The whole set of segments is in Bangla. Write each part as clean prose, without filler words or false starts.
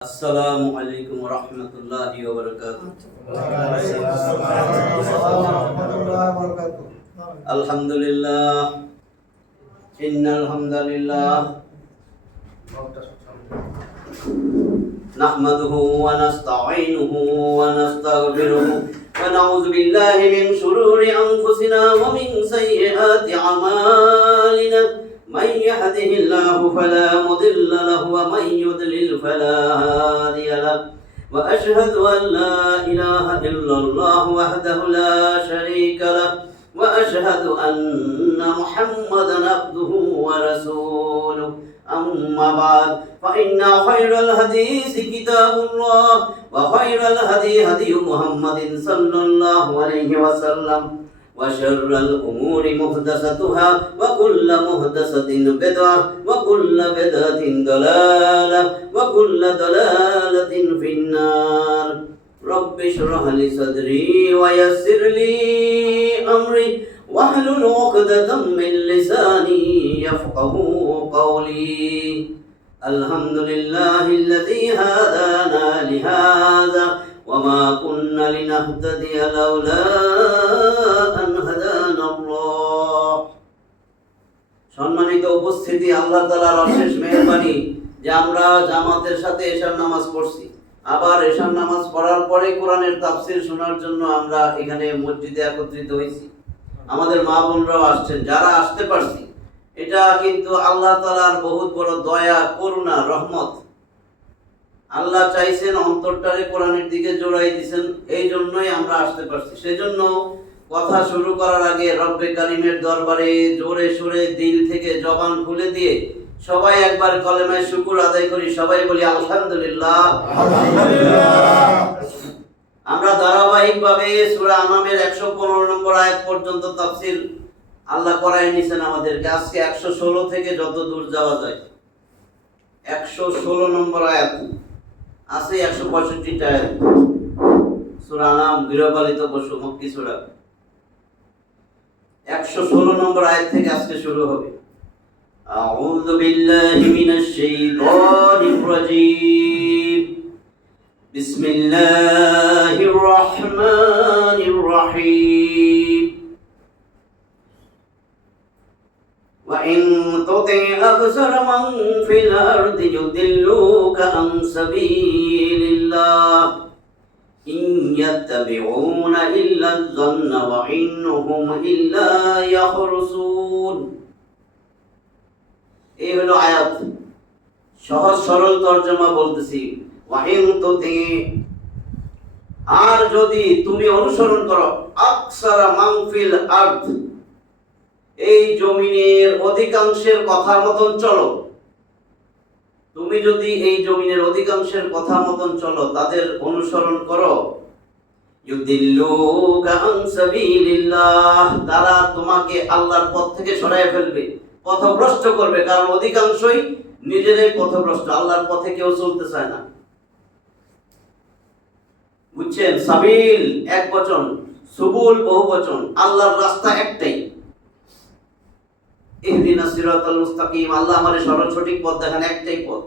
আসসালামু আলাইকুম ওয়া রাহমাতুল্লাহি ওয়া বারাকাতুহু। আলহামদুলিল্লাহ ইন্নাল হামদালিল্লাহ নাহমাদুহু ওয়া নাস্তাঈনুহু ওয়া নাস্তাগফিরুহু ওয়া নাউযু বিল্লাহি মিন শুরুরি আনফুসিনা ওয়া মিন সাইয়্যাতি আমালিনা من يهده الله فلا مضل له ومن يضلل فلا هادي له وأشهد أن لا إله إلا الله وحده لا شريك له وأشهد أن محمدا عبده ورسوله أما بعد فإن خير الحديث كتاب الله وخير الهدي هدي محمد صلى الله عليه وسلم وشر الأمور محدثاتها وكل محدثة بدعة وكل بدعة ضلالة وكل ضلالة في النار رب اشرح لي صدري ويسر لي أمري واحلل عقدة من لساني يفقهوا قولي الحمد لله الذي هدانا لهذا وما كنا لنهتدي لولا أن هدانا الله সম্মানিত উপস্থিতি, আল্লাহ তাআলার অশেষ মেহেরবানি যে আমরা জামাতের সাথে এশার নামাজ পড়ছি। আবার এশার নামাজ পড়ার পরে কোরআনের তাফসীর শোনার জন্য আমরা এখানে মসজিদে একত্রিত হয়েছি। আমাদের মা বোনরাও আসছেন, যারা আসতে পারছি এটা কিন্তু আল্লাহ তাআলার বহুত বড় দয়া, করুণা, রহমত। আল্লাহ চাইছেন অন্তরটারে কোরআনের দিকে জোড়াই দিয়েছেন, এই জন্যই আমরা আসতে পারছি। সেজন্য কথা শুরু করার আগে রব্বে কারিমের দরবারে জোরে সোরে দিল থেকে জবান খুলে দিয়ে সবাই একবার কলেমায়ে শুকর আদায় করি। সবাই বলি আলহামদুলিল্লাহ। আমরা ধারাবাহিকভাবে সূরা আনামের 115 নম্বর আয়াত পর্যন্ত তাফসীর আল্লাহ করায় নিয়েছেন আমাদেরকে। আজকে 116 থেকে যত দূর যাওয়া যায়। 116 নম্বর আয়াত আছে, 165টা আয়াত। সূরা আনাম গৃহপালিত পশু, মক্কি সূরা। 116 নম্বর আয়াত থেকে আজকে শুরু হবে। আউযু বিল্লাহি মিনাশ শাইতানির রাজীম। বিসমিল্লাহির রহমানির রহিম। وَإِن تُطِعْ أَكْثَرَ مَن فِي الْأَرْضِ يُضِلُّوكَ عَن سَبِيلِ اللَّهِ إِن يَتَّبِعُونَ إِلَّا الظَّنَّ وَإِنْ هُمْ إِلَّا يَخْرُصُونَ। এই হলো আয়াত। সহজ সরল তরজমা বলতেছি। وَإِن تُطِعْ, আর যদি তুমি অনুসরণ করো, আকসারা মান ফিল আরদ, এই জমিনের অধিকাংশের কথা মতন চলো। তুমি যদি এই জমিনের অধিকাংশের কথা মতন চলো, তাদের অনুসরণ করো, ইউদিল্লুকা আন সাবিলিল্লাহ, তারা তোমাকে আল্লাহর পথ থেকে সরায় ফেলবে, পথভ্রষ্ট করবে। কারণ অধিকাংশই নিজেরাই পথভ্রষ্ট, আল্লাহর পথে কেউ চলতে চায় না। বুঝছেন? সাবিল এক বচন, সুবুল বহু বচন। আল্লাহর রাস্তা একটাই, ইহদিনাস সিরাতাল মুস্তাকিম। আল্লাহ আমাদের সরল সঠিক পথ দেখান, একটাই পথ,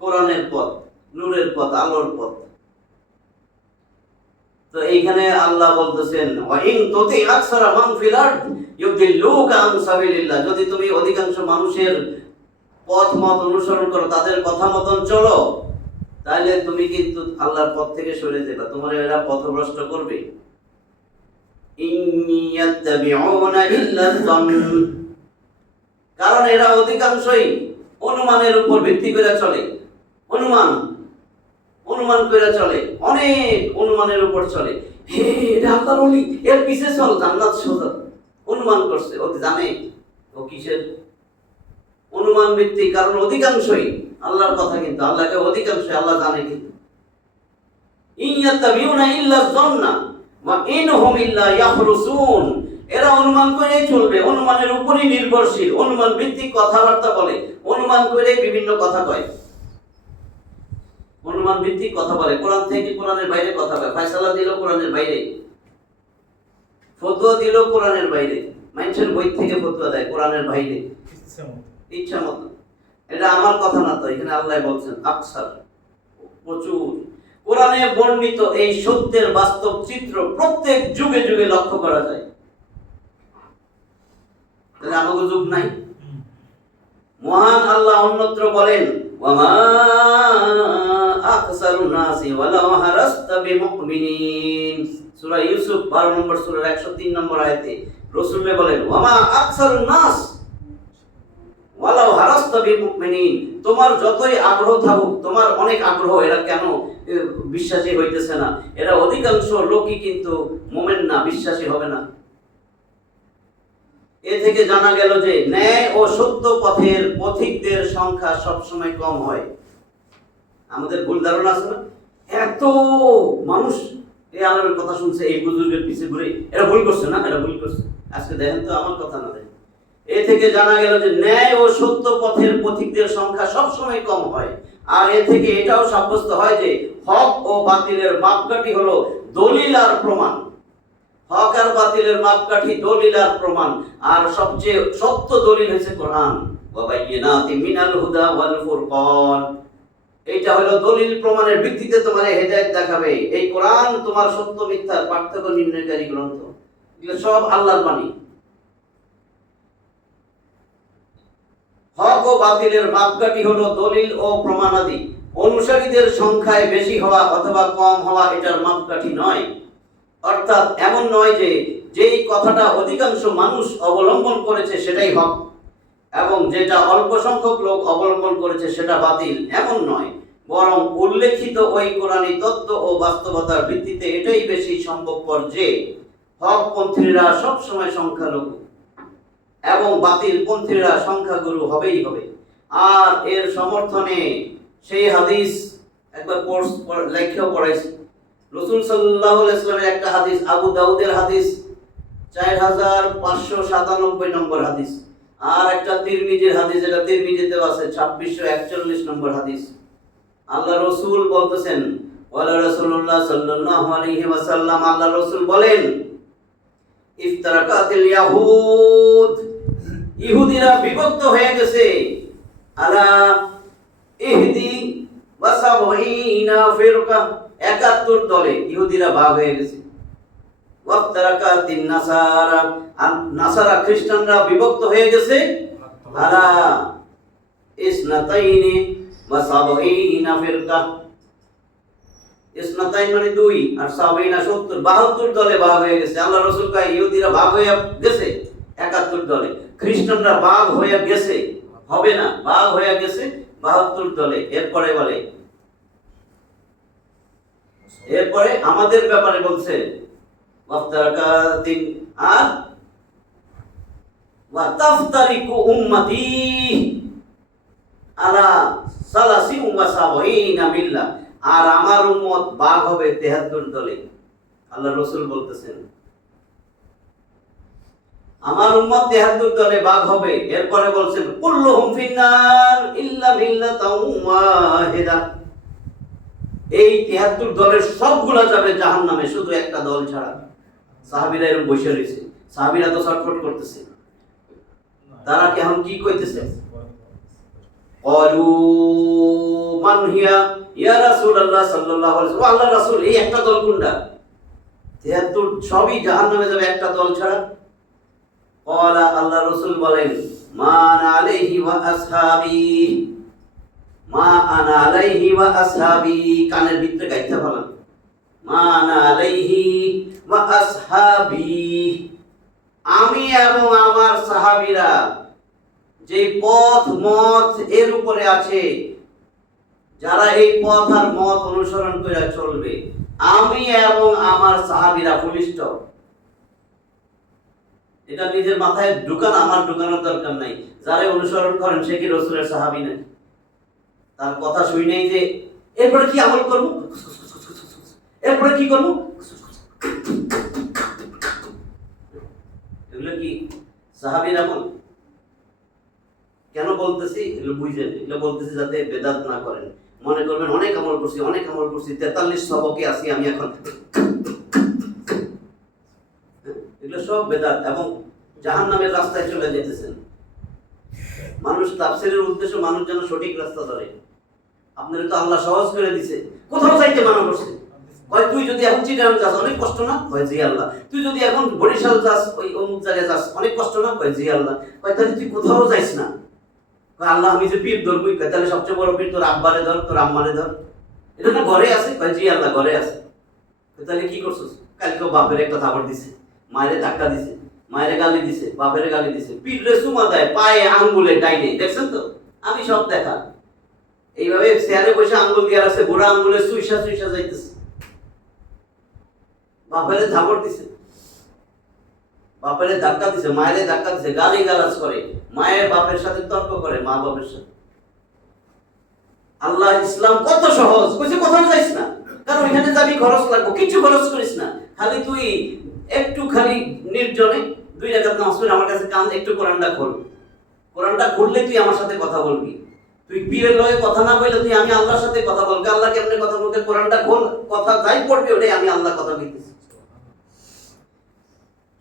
কোরআনের পথ, নূরের পথ, আলোর পথ। তো এইখানে আল্লাহ বলতেছেন ওয়া ইন তুতি আকসারা মান ফিল আরদ ইউদিল্লুকা আন সাবিলিল্লাহ, যদি তুমি অধিকাংশ মানুষের পথ মত অনুসরণ করো, তাদের কথা মতন চলো, তাহলে তুমি কিন্তু আল্লাহর পথ থেকে সরে যাবে, তোমার এরা পথভ্রষ্ট করবে। ইন্নিয়াত্তাবিউনা ইল্লা যন্ন, কারণ এরা অধিকাংশই অনুমানের উপর ভিত্তি করে চলে। অনুমান করে চলে, অনেক অনুমানের উপর চলে। হে এটা আল্লাহর ওলি, এর পিছে চল, জান্নাত সোজা। অনুমান করছে, ও জানে ও কিসের অনুমান ভিত্তিক। কারণ অধিকাংশই আল্লাহর কথা, কিন্তু আল্লাহকে অধিকাংশই আল্লাহ জানে। কিন্তু ইয়াত্তাবিউনা ইল্লা যন্না ওয়া ইনহুম ইল্লা ইয়াখরুসুন, এরা অনুমান করেই চলবে, অনুমানের উপরই নির্ভরশীল, অনুমান ভিত্তিক কথাবার্তা বলে, অনুমান করে বিভিন্ন কথা কয়, অনুমান ভিত্তিক কথা বলে। কোরআন থেকে কোরআনের বাইরে কথা বলে, ফয়সালা দিল কোরআনের বাইরে, ফতোয়া দিল কোরআনের বাইরে, মানুষের বই থেকে ফতোয়া দেয় কোরআনের বাইরে ইচ্ছা মতো। এটা আমার কথা না, তো এখানে আল্লাহ বলছেন আকসার, প্রচুর। কোরআনে বর্ণিত এই সত্যের বাস্তব চিত্র প্রত্যেক যুগে যুগে লক্ষ্য করা যায়। তাহলে আমাকে যুগ নাই? মহান আল্লাহ অন্যত্র বলেন, ওয়ামা আকসারুন নাসি ওয়ালাউ হারাসতা বিমুমিনিন। সূরা ইউসুফ 12 নম্বর সূরার 103 নম্বর আয়াতে রাসূল বলেন, ওয়ামা আকসারুন নাস ওয়ালাউ হারাসতা বিমুমিনিন। তোমার যতই আগ্রহ থাকুক, তোমার অনেক আগ্রহ, এরা কেন বিশ্বাসী হইতেছে না, এরা অধিকাংশ লোকই কিন্তু মুমিন না, বিশ্বাসী হবে না। এ থেকে জানা গেল যে ন্যায় ও সত্য পথের পথিকদের সংখ্যা সবসময় কম হয়। আমাদের ভুল ধারণা আছে না, এত মানুষ এই আলেমের কথা শুনছে, এই বুজুর্গের পিছে ঘুরে, এরা ভুল করছে না, এরা ভুল করছে। আজকে দেখেন তো, আমার কথা না দেখেন। এ থেকে জানা গেল যে ন্যায় ও সত্য পথের পথিকদের সংখ্যা সবসময় কম হয়। আর এ থেকে এটাও সাব্যস্ত হয় যে হক ও বাতিলের মাপকাঠি হলো দলিল আর প্রমাণ। হক আর বাতিলের মাপকাঠি দলিল আর প্রমাণ, আর সবচেয়ে সত্য দলিল হচ্ছে কোরআন। ওয়া বাইয়িনাতি মিনাল হুদা ওয়াল ফুরকান। এটা হলো দলিল প্রমাণের ভিত্তিতে তোমার হেদায়েত দেখাবে। এই কোরআন তোমার সত্য মিথ্যার পার্থক্য নির্ণয়কারী গ্রন্থ। এগুলো সব আল্লাহর বাণী। হক ও বাতিলের মাপকাঠি হলো দলিল ও প্রমাণাদি। অনুসারীদের সংখ্যায় বেশি হওয়া অথবা কম হওয়া এটার মাপকাঠি নয়। অর্থাৎ এমন নয় যে যেই কথাটা অধিকাংশ মানুষ অবলম্বন করেছে সেটাই হক, এবং যেটা অল্প সংখ্যক লোক অবলম্বন করেছে সেটা বাতিল, এমন নয়। বরং উল্লেখিত ওই কোরআনী তত্ত্ব ও বাস্তবতার ভিত্তিতে এটাই বেশি সম্ভবপর যে হক পন্থীরা সবসময় সংখ্যালঘু এবং বাতিল পন্থীরা সংখ্যাগুরু হবেই হবে। আর এর সমর্থনে সেই হাদিস একবার লেখাও পড়াইছি। রাসূল সাল্লাল্লাহু আলাইহি ওয়াসাল্লামের একটা হাদিস, আবু দাউদের হাদিস 4597 নম্বর হাদিস, আর একটা তিরমিজির হাদিস, এটা তিরমিজিতেও আছে 2641 নম্বর হাদিস। আল্লাহ রাসূল বলতেছেন, ওয়ালা রাসূলুল্লাহ সাল্লাল্লাহু আলাইহি ওয়াসাল্লাম, আল্লাহ রাসূল বলেন, ইফতারাকাতিল ইয়াহুদ, ইহুদিরা বিভক্ত হয়ে গেছে, আলা ইহদি ওয়া সাবঈনা ফিরকা, 71 দলে ইহুদিরা ভাগ হয়ে গেছে। ওয়াফতারাকাতিন নাসারা, আর নাসারা খ্রিস্টানরা বিভক্ত হয়ে গেছে, আলা ইসনাতাইনি ওয়া সাবঈনা ফিরকা। ইসনাতাইন মানে 2 আর সাবঈনা 70, 72 দলে ভাগ হয়ে গেছে। আল্লাহ রাসূল কয় ইহুদিরা ভাগ হয়ে গেছে 71 দলে, খ্রিস্টানরা ভাগ হয়ে গেছে, হবে না, ভাগ হয়ে গেছে 72 দলে। এরপরে আমাদের ব্যাপারে বলছে, ওয়াফতারাকাতিন আর ওয়া তাফতারিকু উম্মতি আলা সালাসিন ওয়া সাবঈনা মিল্লাহ, আর আমার উম্মত ভাগ হবে 73 দলে। আল্লাহ রাসূল বলতেছেন আমার উম্মত 73 দলে ভাগ হবে। এরপরে বলছেন কুল্লুহুম ফিন্নার ইল্লা মিল্লাতাও ওয়াহিদা, এই 73 দলের সবগুলা যাবে জাহান্নামে, শুধু একটা দল ছাড়া। সাহাবীরা এরকম বসে রয়েছে, সাহাবীরা তো ছটফট করতেছে। তারা কেমন কি কইতেছে, ক্বালু মান হিয়া ইয়া রাসূলুল্লাহ সাল্লাল্লাহু আলাইহি ওয়াসাল্লাম, আল্লাহর রাসূল এই একটা দল কোনটা? 73 সবই জাহান্নামে যাবে, একটা দল ছাড়া। ক্বালা, আল্লাহর রাসূল বলেন, মা আনা আলাইহি ওয়া আসহাবি, মা আনা আলাইহি ওয়া আসহাবি, কানের ভিতরে গাইতে ফেলান, মা আনা আলাইহি ওয়া আসহাবি, আমি এবং আমার সাহাবীরা যে পথ মত এর উপরে আছে, যারা এই পথ আর মত অনুসরণ করে চলবে, আমি এবং আমার সাহাবীরা, ফুলিষ্ট। এটা নিজের মাথায় ঢুকান, আমার ঢুকানোর দরকার নাই। যারা অনুসরণ করেন সে কি রাসূলের সাহাবী না? তার কথা শুনেই যে এরপরে কি আমল করব, এরপরে কি করব, এগুলো কি সাহাবীর আমল? কেন বলতেছি এগুলো বুঝেন, এগুলো বলতেছি যাতে বেদাত না করেন। মনে করবেন অনেক আমল করছি, 43 সবকে আসি আমি এখন, এগুলো সব বেদাত এবং জাহান্নামের রাস্তায় চলে যেতেছেন। মানুষ তাফসীরের উদ্দেশ্য মানুষ যেন সঠিক রাস্তা ধরে। আপনার তো আল্লাহ সহজ করে দিছে, কোথাও যাইতে মানা করছে। কয় তুই যদি এখন চিটাগাং যাস অনেক কষ্ট না? কয় জি আল্লাহ। তুই যদি এখন বরিশাল যাস, ওই অমুক জায়গায় যাস অনেক কষ্ট না? কয় জি আল্লাহ। কয় তাহলে তুই কোথাও যাইস না? কয় আল্লাহ আমি যে পীর ধরবই। কয় তাহলে সবচেয়ে বড় পীর তোর আব্বারে ধর, তোর আম্মারে ধর। এটা না ঘরে আছে? কয় জি আল্লাহ ঘরে আছে। তাহলে কি করছিস? কালকেও বাপের একটা থাপড় দিছে, মায়ের ধাক্কা দিছে, মায়ের গালি দিছে, বাপের গালি দিছে, পিঠরে চুমা দেয়, পায়ে আঙ্গুলে ডাইনে, দেখছেন তো? আমি সব দেখা। এইভাবে চেয়ারে বসে আঙ্গুল দিয়ে আছে, বুড়া আঙ্গুলে সুইসা সুইসা যাইতেছে। বাপের থাপড় দিছে, বাপের ধাক্কা দিছে, মায়ের ধাক্কা দিছে, গালি গালাজ করে, মায়ের বাপের সাথে তর্ক করে, মা বাপের সাথে। আল্লাহ ইসলাম কত সহজ, কইছে কোথাও যাইস না, কারণ ওইখানে যাবি খরচ লাগবে, কিছু খরচ করিস না, খালি তুই একটু খালি নির্জনে 2 রাকাত নামাজ পড়ে আমার কাছে কান, একটু কোরআনটা খোল, কোরআনটা খুললে তুই আমার সাথে কথা বলবি। তুই পীরের লগে কথা না বললে তুই আমি আল্লাহর সাথে কথা বলবি। আল্লাহ কেমনে কথা বলতে? কোরআনটা খোল, কথা যাই পড়বি ওটাই আমি আল্লাহ কথা বলতেছি।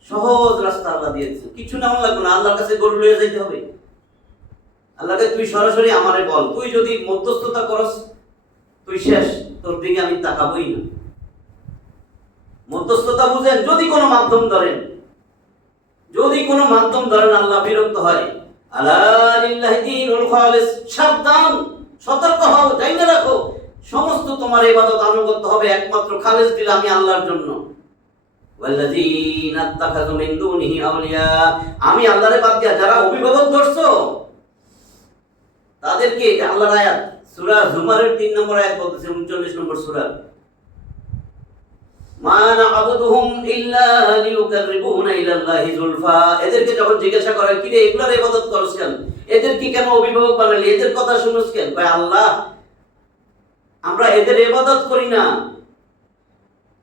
সহজ রাস্তা আল্লাহ দিয়েছে, কিছু না লাগবে না, আল্লাহর কাছে গরু লয়ে যাইতে হবে। আল্লাহকে তুই সরাসরি আমারে বল, তুই যদি মধ্যস্থতা করস তুই শেষ, তোর দিকে আমি তাকাবই না। মধ্যস্থতা বুঝেন? যদি কোনো মাধ্যম ধরেন, যদি কোনো মাধ্যম ধরেন আল্লাহ বিরক্ত হয়। আলা লিল্লাহি দীনুল খালিস, সাবধান, সতর্ক হও, জাইনা রাখো, সমস্ত তোমার ইবাদত আনুগত্য হবে একমাত্র খালিস দিলে আমি আল্লাহর জন্য। ওয়াল্লাযীনা ইত্তাখাযু মিন দুনিহি আউলিয়া, আমি আল্লাহরে বাদ দিয়া যারা অভিভাবক ধরছো তাদেরকে, আল্লাহর আয়াত সূরা জুমারের 3 নম্বর আয়াত বলতেছে, 39 নম্বর সূরা, মা না'বুদুহুম ইল্লা লিয়ুকাররিবুনা ইলাল্লাহি যুলফা। এদেরকে যখন জিজ্ঞাসা করা হয় কি রে এগুলার ইবাদত করছ কেন, এদের কি কেন অভিভাবক বানালি, এদের কথা শুনছ কেন? কয় আল্লাহ আমরা এদের ইবাদত করি না।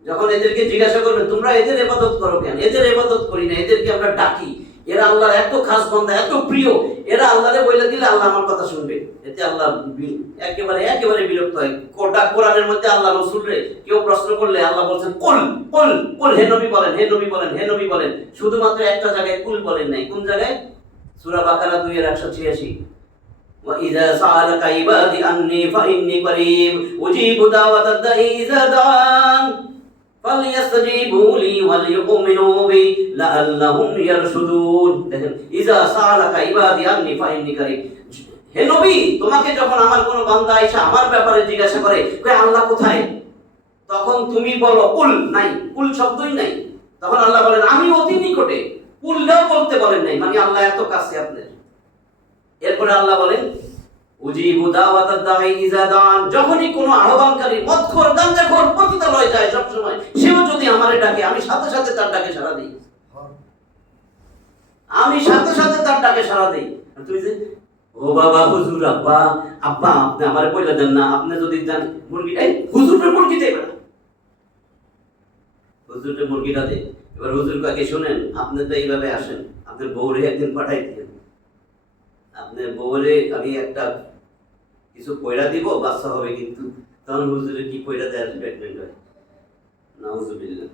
যখন এদেরকে জিজ্ঞাসা করবে তোমরা এদের ইবাদত করো কেন, এদের ইবাদত করি না, এদেরকে আমরা ডাকি, এরা আল্লাহর এত খাস বান্দা, এত প্রিয়, এরা আল্লাহরে বলে দিলে আল্লাহ আমার কথা শুনবে। এতে আল্লাহ একেবারে বিরক্ত হয়। কোরআনের মধ্যে আল্লাহ রাসূলরে কেউ প্রশ্ন করলে আল্লাহ বলেন কুল কুল কুল, হে নবী বলেন, হে নবী বলেন, হে নবী বলেন। শুধুমাত্র একটা জায়গায় কুল বলেন নাই। কোন জায়গায়? সূরা বাকারা 2-186। وَإِذَا سَأَلَكَ عِبَادِي عَنِّي فَإِنِّي قَرِيبٌ أُجِيبُ دَعْوَةَ الدَّاعِ إِذَا دَعَانِ فَلْيَسْتَجِيبُوا لِي وَلْيُؤْمِنُوا بِي لَعَلَّهُمْ يَرْشُدُونَ। দেখেন, ইজা সাআলাকা ইবাদি আন্নি ফাইন্নি কারীব। হে নবী, তোমাকে যখন আমার কোন বান্দা এসে আমার ব্যাপারে জিজ্ঞাসা করে, কয় আল্লাহ কোথায়, তখন তুমি বলো কুল, নাই, কুল শব্দই নাই। তখন আল্লাহ বলেন আমি অতি নিকটে। কুলটাও বলতে বলেন নাই, মানে আল্লাহ এত কাছে আপনার। এরপরে আল্লাহ বলেন উজিবু দাওয়াতাদ দাঈ ইযা দান, যখনই কোনো আহ্বানকারী মদখোর গাঞ্জাখোর পতিতালয়ে যায় সব সময়, সেও যদি আমারে ডাকে আমি সাথে সাথে তার ডাকে সাড়া দেই, আমি সাথে সাথে তার ডাকে সাড়া দেই। তুই যে ও বাবা হুজুর, আব্বা আব্বা আপনি আমারে কইলা দেন না, আপনি যদি দেন মুরগি, এই হুজুরের মুরগি দেবে না, হুজুরের মুরগিটা দে। এবার হুজুর কাকে শুনেন, আপনি তো এইভাবে আসেন, আপনার বউরে একদিন পাঠাই দিলেন, আপনার বউরে আমি একটা কিছু কইরা দিব, বাচ্চা হবে, কিন্তু তখন হুজুরে কি কইরা দেয়, প্রেগন্যান্ট হয়, নাউজুবিল্লাহ।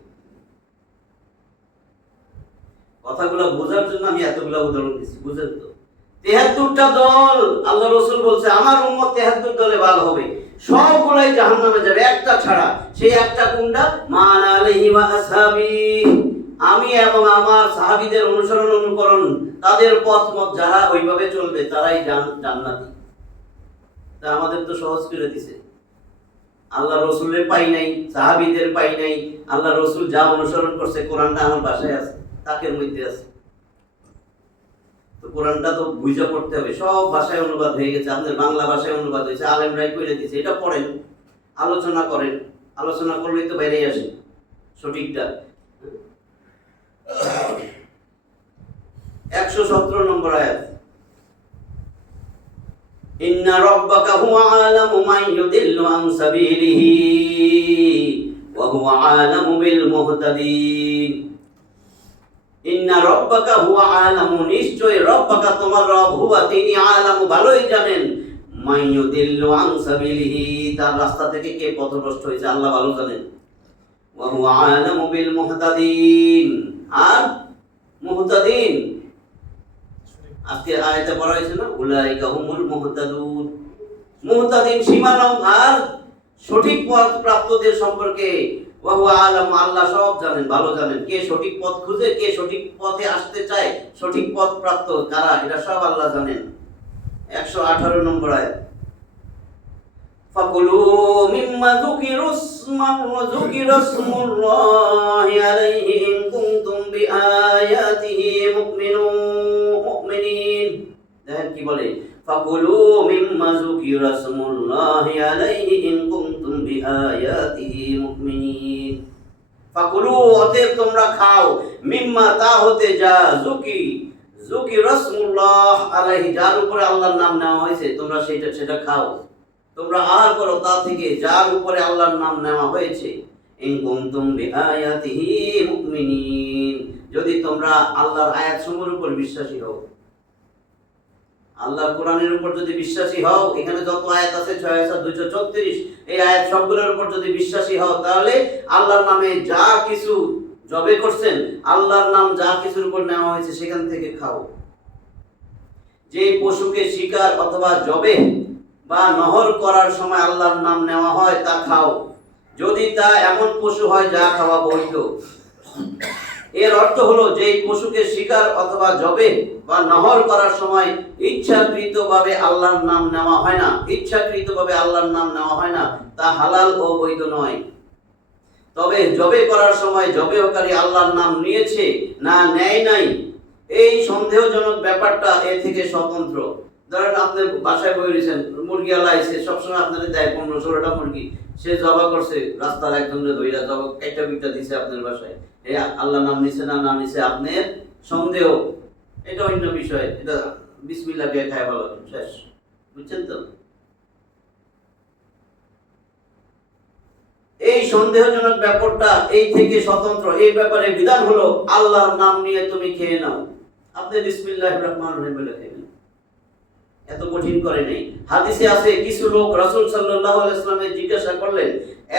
কথাগুলো বোঝার জন্য আমি এতগুলা উদাহরণ দিচ্ছি, বুঝেন তো? 73টা দল আল্লাহ রাসূল বলছে আমার উম্মত 73 দলে ভাগ হবে, সবগুলাই জাহান্নামে যাবে একটা ছাড়া। সেই একটা কোনটা? মান আলাইহি ওয়া আসহাবি, আমি এবং আমার সাহাবীদের অনুসরণ অনুকরণ, তাদের পথ মত যারা ওইভাবে চলবে তারাই জান্নাতি। তা আমাদের তো সহজ করে দিছে, আল্লাহ রাসূলের পাই নাই, সাহাবীদের পাই নাই, আল্লাহ রাসূল যা অনুসরণ করছে কোরআনটা আমার ভাষায় আছে, তাকের মধ্যে আছে। তো কোরআনটা তো বুঝা পড়তে হবে, সব ভাষায় অনুবাদ হয়ে গেছে, আপনাদের বাংলা ভাষায় অনুবাদ হয়েছে, আলেমরাই কইরা দিয়েছে, এটা পড়েন, আলোচনা করেন, আলোচনা করলেই তো বাইরে আসে সঠিকটা। 117 নম্বর আয়াত, ইন্না রাব্বাকা হুয়া আলামু মান ইউদিল্লু আন সাবিলিহি ওয়া হুয়া আলামু বিল মুহতাদিন। ইন্না রাব্বাকা হুয়া আলামু, নিশ্চয় রাব্বাকা তোমার রব, হুয়া তিনি, আলামু ভালোই জানেন, মান ইউদিল্লু আন সাবিলিহি তার রাস্তা থেকে কে পথভ্রষ্ট হয়েছে আল্লাহ ভালো জানেন, ওয়া হুয়া আলামু বিল মুহতাদিন, আর মুহতাদিন আজকে আয়াতে পড়া হয়েছে না, উলাইকা হুমুল মুহতাদুন, মুহতাদিন সীমালং, আর সঠিক পথ প্রাপ্তদের সম্পর্কে ওয়া হুয়া আলাম, আল্লাহ সব জানেন, ভালো জানেন। কে সঠিক পথ খুঁজে, কে সঠিক পথে আসতে চায়, সঠিক পথ প্রাপ্ত কারা, এটা সব আল্লাহ জানেন। 118 নম্বর আয়াত। ফাকুলু মিম্মা যুকিরাসমুল্লাহি আলাইহি ইন কুনতুম বিআয়াতিহি মুমিনিন। দেখেন কি বলে, ফাকুলু মিম্মা যুকিরাসমুল্লাহি আলাইহি ইন কুনতুম বিআয়াতিহি মুমিনিন। ফাকুলু, অতএব তোমরা খাও, মিম্মা তা হতে, যা যুকিরাসমুল্লাহ আলাইহি, যার উপরে আল্লাহর নাম নেওয়া হয়েছে, তোমরা সেটা খাও। তোমরা আহার করো তা থেকে যার উপরে আল্লাহর নাম নেওয়া হয়েছে। ইন কুনতুম বিআয়াতিহি মুমিনিন, যদি তোমরা আল্লাহর আয়াতসমূহের উপর বিশ্বাসী হও, আল্লাহর কোরআনের উপর যদি বিশ্বাসী হও, এখানে যত আয়াত আছে 6234, এই আয়াত সবগুলোর উপর যদি বিশ্বাসী হও, তাহলে আল্লাহর নামে যা কিছু জবে করছেন, আল্লাহর নাম যা কিছুর উপর নেওয়া হয়েছে সেখান থেকে খাও। যে পশুকে শিকার অথবা জবে বা নহর করার সময় আল্লাহর নাম নেওয়া হয়, তা খাও, যদি তা এমন পশু হয় যা খাওয়া বৈধ। এর অর্থ হলো, যে পশুকে শিকার অথবা জবে বা নহর করার সময় ইচ্ছাকৃতভাবে আল্লাহর নাম নেওয়া হয় না, ইচ্ছাকৃতভাবে আল্লাহর নাম নেওয়া হয় না, তা হালাল ও বৈধ নয়। তবে জবে করার সময় জবেহকারী আল্লাহর নাম নিয়েছে না নেয় নাই, এই সন্দেহজনক ব্যাপারটা এ থেকে স্বতন্ত্র। ধরেন আপনি বাসায় বই রয়েছেন, মুরগি আল্লাহ আইছে, সবসময় আপনাদের দেয় 15-16টা মুরগি, সে জবা করছে, রাস্তার একজনের দইরা জবা একটা বিটা দিছে আপনার বাসায়, এই আল্লাহ নাম নিছে না নাম নিছে আপনার সন্দেহ, এটা অন্য বিষয়, এটা বিসমিল্লাহ দিয়ে খায় ভালো, শেষ। বুঝছেন তো? এই সন্দেহজনক ব্যাপারটা এই থেকে স্বতন্ত্র। এই ব্যাপারে বিধান হলো, আল্লাহর নাম নিয়ে তুমি খেয়ে নাও, আপনি বিসমিল্লাহির রহমানির রহিম বলে খেয়ে নাও, এত কঠিন করে নেই। হাদিসে আছে, কিছু লোক রাসূল সাল্লাল্লাহু আলাইহি ওয়াসাল্লামের জিজ্ঞাসা করলেন,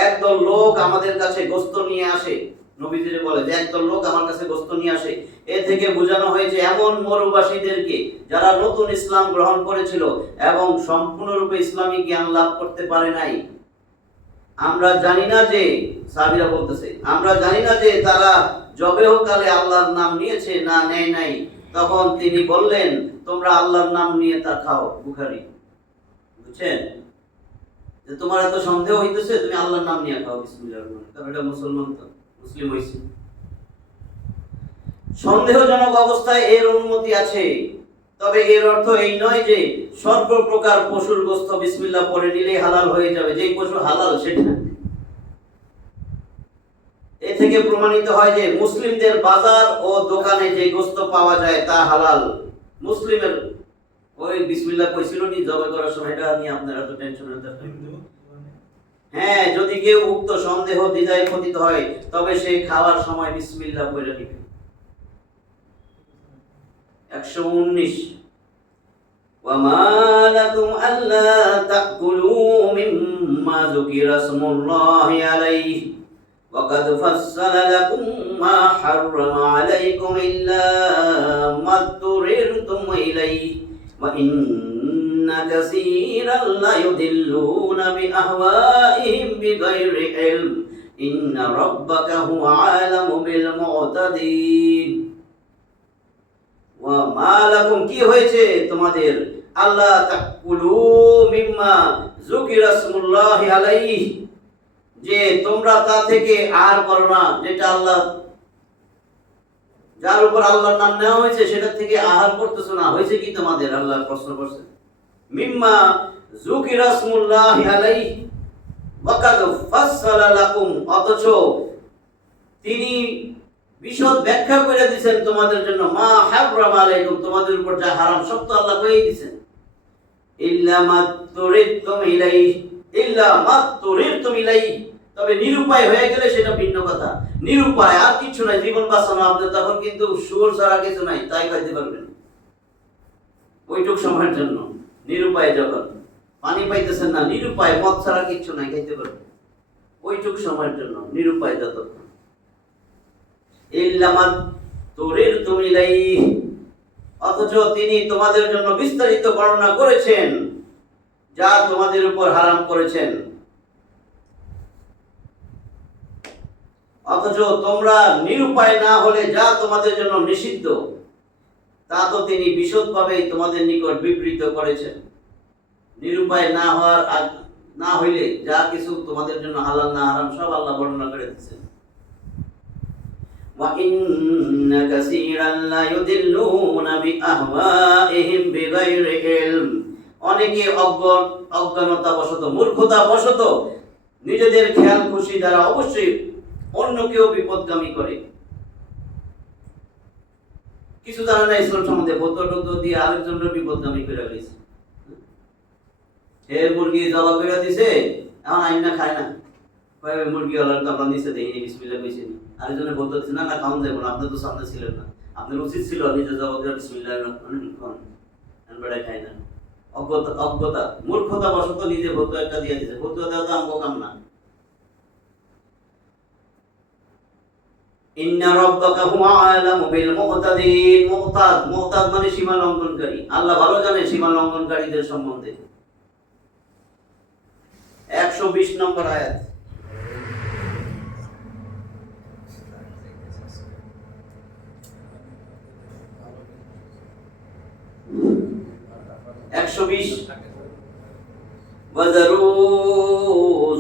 একদল লোক আমাদের কাছে গোশত নিয়ে আসে, নবীজিরে বলে যে একদল লোক আমার কাছে গোশত নিয়ে আসে। এ থেকে বোঝানো হয়েছে এমন মরুবাসীদেরকে যারা নতুন ইসলাম গ্রহণ করেছিল এবং সম্পূর্ণরূপে ইসলামী জ্ঞান লাভ করতে পারে নাই। আমরা জানি না যে, সাহাবীরা বলতেছে, আমরা জানি না যে তারা জবেহকালে আল্লাহর নাম নিয়েছে না নেয় নাই। তখন তিনি বললেন, তোমরা আল্লাহর নাম নিয়ে তা খাও। বুখারী। বুঝছেন? যে তোমার এত সন্দেহ হইতেছে, তুমি আল্লাহর নাম নিয়ে খাও, বিসমিল্লাহির রহমানির রহিম। কারণ এটা মুসলমান, তো মুসলিম হইছে। সন্দেহজনক অবস্থায় এর অনুমতি আছে, তবে এর অর্থ এই নয় যে সর্বপ্রকার পশুর গোশত বিসমিল্লাহ পড়ে নিলেই হালাল হয়ে যাবে। যেই পশু হালাল সেটা। এ থেকে প্রমাণিত হয় যে মুসলিমদের বাজার ও দোকানে যে গোশত পাওয়া যায় তা হালাল। মুসলিমের ওই বিসমিল্লাহ কইছিল নি জবাই করার সময়, এটা নিয়ে আপনারা তো টেনশন হতে পারেন। হ্যাঁ, যদি কেউ উক্ত সন্দেহ দ্বিধায় পতিত হয়, তবে সে খাওয়ার সময় বিসমিল্লাহ পড়ে নিবে। 119 وما لكم ألا تأكلوا مما ذكر اسم الله عليه وقد فصل لكم ما حرم عليكم إلا ما اضطررتم إليه وإن كثيرا ليضلون بأهوائهم بغير علم إن ربك هو أعلم بالمعتدين। وما لكم কি হয়েছে তোমাদের, আল্লাহ তাকুলু মিম্মা যুকিরা ইসমুল্লাহি আলাইহি, যে তোমরা তা থেকে আহার করো না যেটা আল্লাহ, যার উপর আল্লাহর নাম নেওয়া হয়েছে সেটা থেকে আহার করতেছো না। হয়েছে কি তোমাদের? আল্লাহ প্রশ্ন করছে। মিম্মা যুকিরা ইসমুল্লাহি আলাইহি ওয়া কাদ ফাসসালা লাকুম, অথচ তিনি বিশদ ব্যাখ্যা করে দিয়েছেন তোমাদের জন্য, মা হারাম আলাইকুম, তোমাদের উপর যা হারাম সব তো আল্লাহ কইয়ে দিয়েছেন। ইল্লা মা তুরিতুম ইলাইহি, ইল্লা মা তুরিতুম ইলাইহি, তবে নিরুপায় হয়ে গেলে সেটা ভিন্ন কথা। নিরুপায় আর কিছু নাই, জীবন বাঁচানো আপনি তখন কিন্তু সুর ছাড়া কিছু নাই, তাই খাইতে পারবেন ওইটুক সময়ের জন্য। নিরুপায় যখন পানি পাইতেছেন না, নিরুপায়, মদ ছাড়া কিছু নাই, খাইতে পারবেন ওইটুক সময়ের জন্য, নিরুপায় যতক্ষণ। অথচ তিনি তোমাদের জন্য বিস্তারিত বর্ণনা করেছেন যা তোমাদের উপর হারাম করেছেন, অথচ তোমরা নিরুপায় না হলে যা তোমাদের জন্য নিষিদ্ধ তা তো তিনি বিশদভাবে তোমাদের নিকট বিবৃত করেছেন। নিরুপায় না হইলে যা কিছু তোমাদের জন্য হালাল না হারাম সব আল্লাহ বর্ণনা করে দিয়েছেন। وَإِنَّ كَثِيرًا لَّيُضِلُّونَ بِأَهْوَائِهِمْ بِغَيْرِ عِلْمٍ অনেকে অজ্ঞানতাবশত, মূর্খতাবশত নিজেদের খেয়াল খুশি দ্বারা অবশ্যই অন্যকেও বিপদগামী করে। কিছু জানে না ইসলাম সম্বন্ধে, ফতোয়া দিয়ে আরেকজনের বিপদগামী করে ফেলেছে। মুরগি জবা করে দিছে, এখন আইনা খায় না, মুরগি ওয়ালার তো আমরা নিচে দেখিনি, বিসমিল্লাহ কইছি না, আরেকজনের ফতোয়া দিচ্ছে না খাওয়ান যাবে না, আপনি তো সামনে ছিলেন না, আপনার উচিত ছিল নিজে জবা করে বিসমিল্লাহ বেড়ায় খায় না। অজ্ঞতা মূর্খতা বশত নিজে ফতোয়া একটা দিয়ে দিছে, ফতোয়া দেওয়া তো আমগো কাম না। ইন্না রাব্বাকা হুয়া আলামু বিল মুহতাদিন। মুহতাদ মানে সীমা লঙ্ঘনকারী। আল্লাহ ভালো জানে সীমা লঙ্ঘনকারীদের সম্বন্ধে। 120 নম্বর আয়াত। ওয়াযারু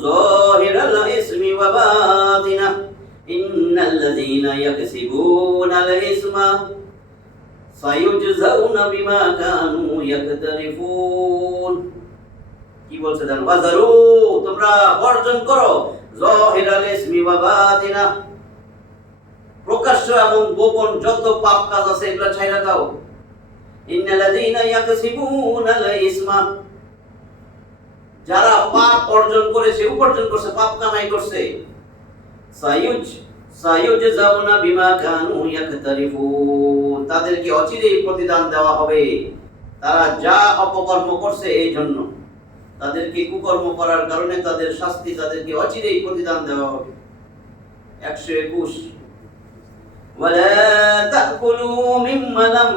যাহিরাল ইসমি ওয়া বাতিনা ইন্নাল্লাযীনা ইয়াকসিবুনাল ইসমা সায়ুজজাউনা বিমা কানু ইয়াকতারিফুন। কি বলছে জানো? ওয়াযারু, তোমরা বর্জন করো, যাহিরাল ইসমি ওয়া বাতিনা, প্রকাশ্য এবং গোপন যত পাপ কাজ আছে এগুলো ছাইড়া দাও। ইন্নাল্লাযীনা ইয়াকসিবুনাল ইসমা, যারা পাপ অর্জন করেছে, উপার্জন করছে, পাপ কামাই করছে, সায়ুজজাউনা বিমা কানু ইয়াকতারিফুন, তাদেরকে অচিরেই প্রতিদান দেওয়া হবে তারা যা অপকর্ম করছে এই জন্য। তাদেরকে কুকর্ম করার কারণে তাদের শাস্তি, তাদেরকে অচিরেই প্রতিদান দেওয়া হবে। 121 ওয়ালা তাকুলু মিম্মা লাম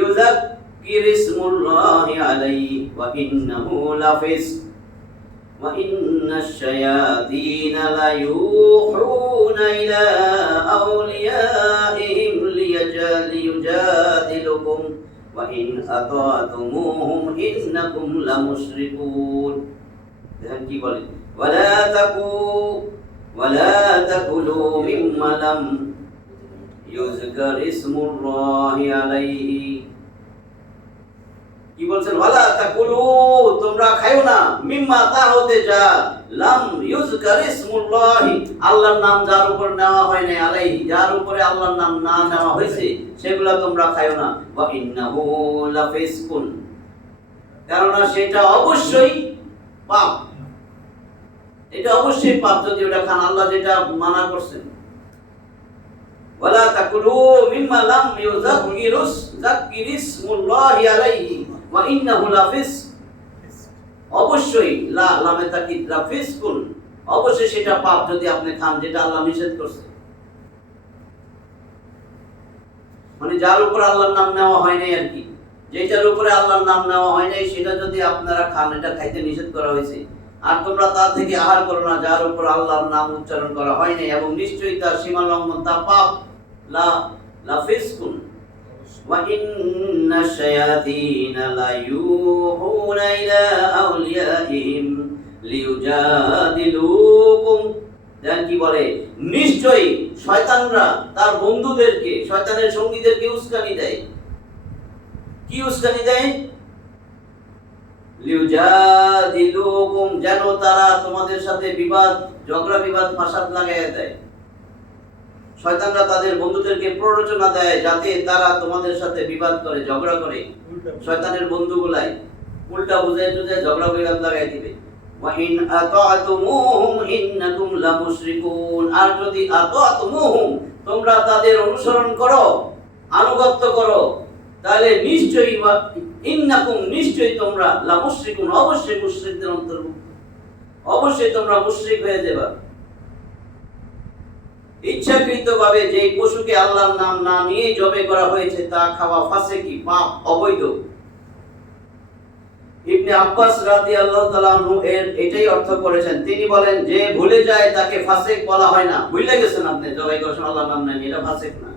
يذكر اسم الله عليه وإنه لفسق وإن الشياطين ليوحون إلى أوليائهم ليجادلوكم وإن أطعتموهم إنكم لمشركون। দেখেন কি বলে, ولا تأكلوا مما لم يذكر اسم الله عليه। কি বলছেন? ওয়ালা তাকুলু, তোমরা খাইও না, মিম্মা তা হতে যা লাম ইউযকার ইসমুল্লাহি, আল্লাহর নাম যার উপর নেওয়া হয় না, আলাইহি, যার উপরে আল্লাহর নাম না নেওয়া হয়েছে সেগুলা তোমরা খাইও না। ওয়া ইন্নাহু লাফিসকুন, কারণ সেটা অবশ্যই পাপ, এটা অবশ্যই পাপ যদি ওটা খান, আল্লাহ যেটা মানা করছেন। ওয়ালা তাকুলু মিম্মা লাম ইউযাক্কির ইসমুল্লাহি আলাইহি ওয়া ইন্নাহু লাফিসক, অবশ্যই লামে তাকিদ লাফিসকুন, অবশ্যই সেটা পাপ যদি আপনি খান যেটা আল্লাহ নিষেধ করছে। মানে যার উপর আল্লাহর নাম নেওয়া হয় নাই আর কি, যেটার উপরে আল্লাহর নাম নেওয়া হয় নাই সেটা যদি আপনারা খান, এটা খাইতে নিষেধ করা হয়েছে। আর তোমরা তার থেকে আহার করো না যার উপর আল্লাহর নাম উচ্চারণ করা হয় নাই, এবং নিশ্চয়ই তার সীমা লঙ্ঘন, তা পাপ, লাফিসকুন। وَإِنَّ الشَّيَاطِينَ لَيُوحُونَ إِلَى أَوْلِيَائِهِمْ لِيُجَادِلُوكُمْ। দেখেন কি বলে, নিশ্চয়ই শয়তানরা তার বন্ধুদেরকে, শয়তানের সঙ্গীদেরকে উস্কানি দেয়। কি উস্কানি দেয়? লিউজাদিলুকুম, যেন তারা তোমাদের সাথে বিবাদ, ঝগড়া বিবাদ, ফাসাদ লাগাইয়া দেয়। শয়তানরা তাদের বন্ধুদেরকে প্ররোচনা দেয় যাতে তারা তোমাদের সাথে বিবাদ করে, ঝগড়া করে। শয়তানের বন্ধুগুলাই উল্টা বুঝায় টুঝায় ঝগড়া বিবাদ লাগাই দিবে। ওয়া ইন আতাতুমুহুম ইন্নাকুম লামুশরিকুন, আর যদি আতাতুমুহুম, তোমরা তাদের অনুসরণ করো, আনুগত্য করো, তাহলে নিশ্চয়ই ইন্নাকুম, নিশ্চয়ই তোমরা লামুশরিকুন, অবশ্যই মুশরিকদের অন্তর্ভুক্ত, অবশ্যই তোমরা মুশরিক হয়ে যাবে। ইচ্ছাকৃতভাবে যে পশুকে আল্লাহর নাম না নিয়ে জবে করা হয়েছে তা খাওয়া ফাসিকি, পাপ, অবৈধ। ইবনে ইবনে আব্বাস রাদিয়াল্লাহু তাআলা আনহু এর এটাই অর্থ করেছেন। তিনি বলেন যে ভুলে যায় তাকে ফাসিক বলা হয় না। ভুলে গেছেন আপনি জবাই করেছেন আল্লাহর নাম নেন, এটা ফাসিক না।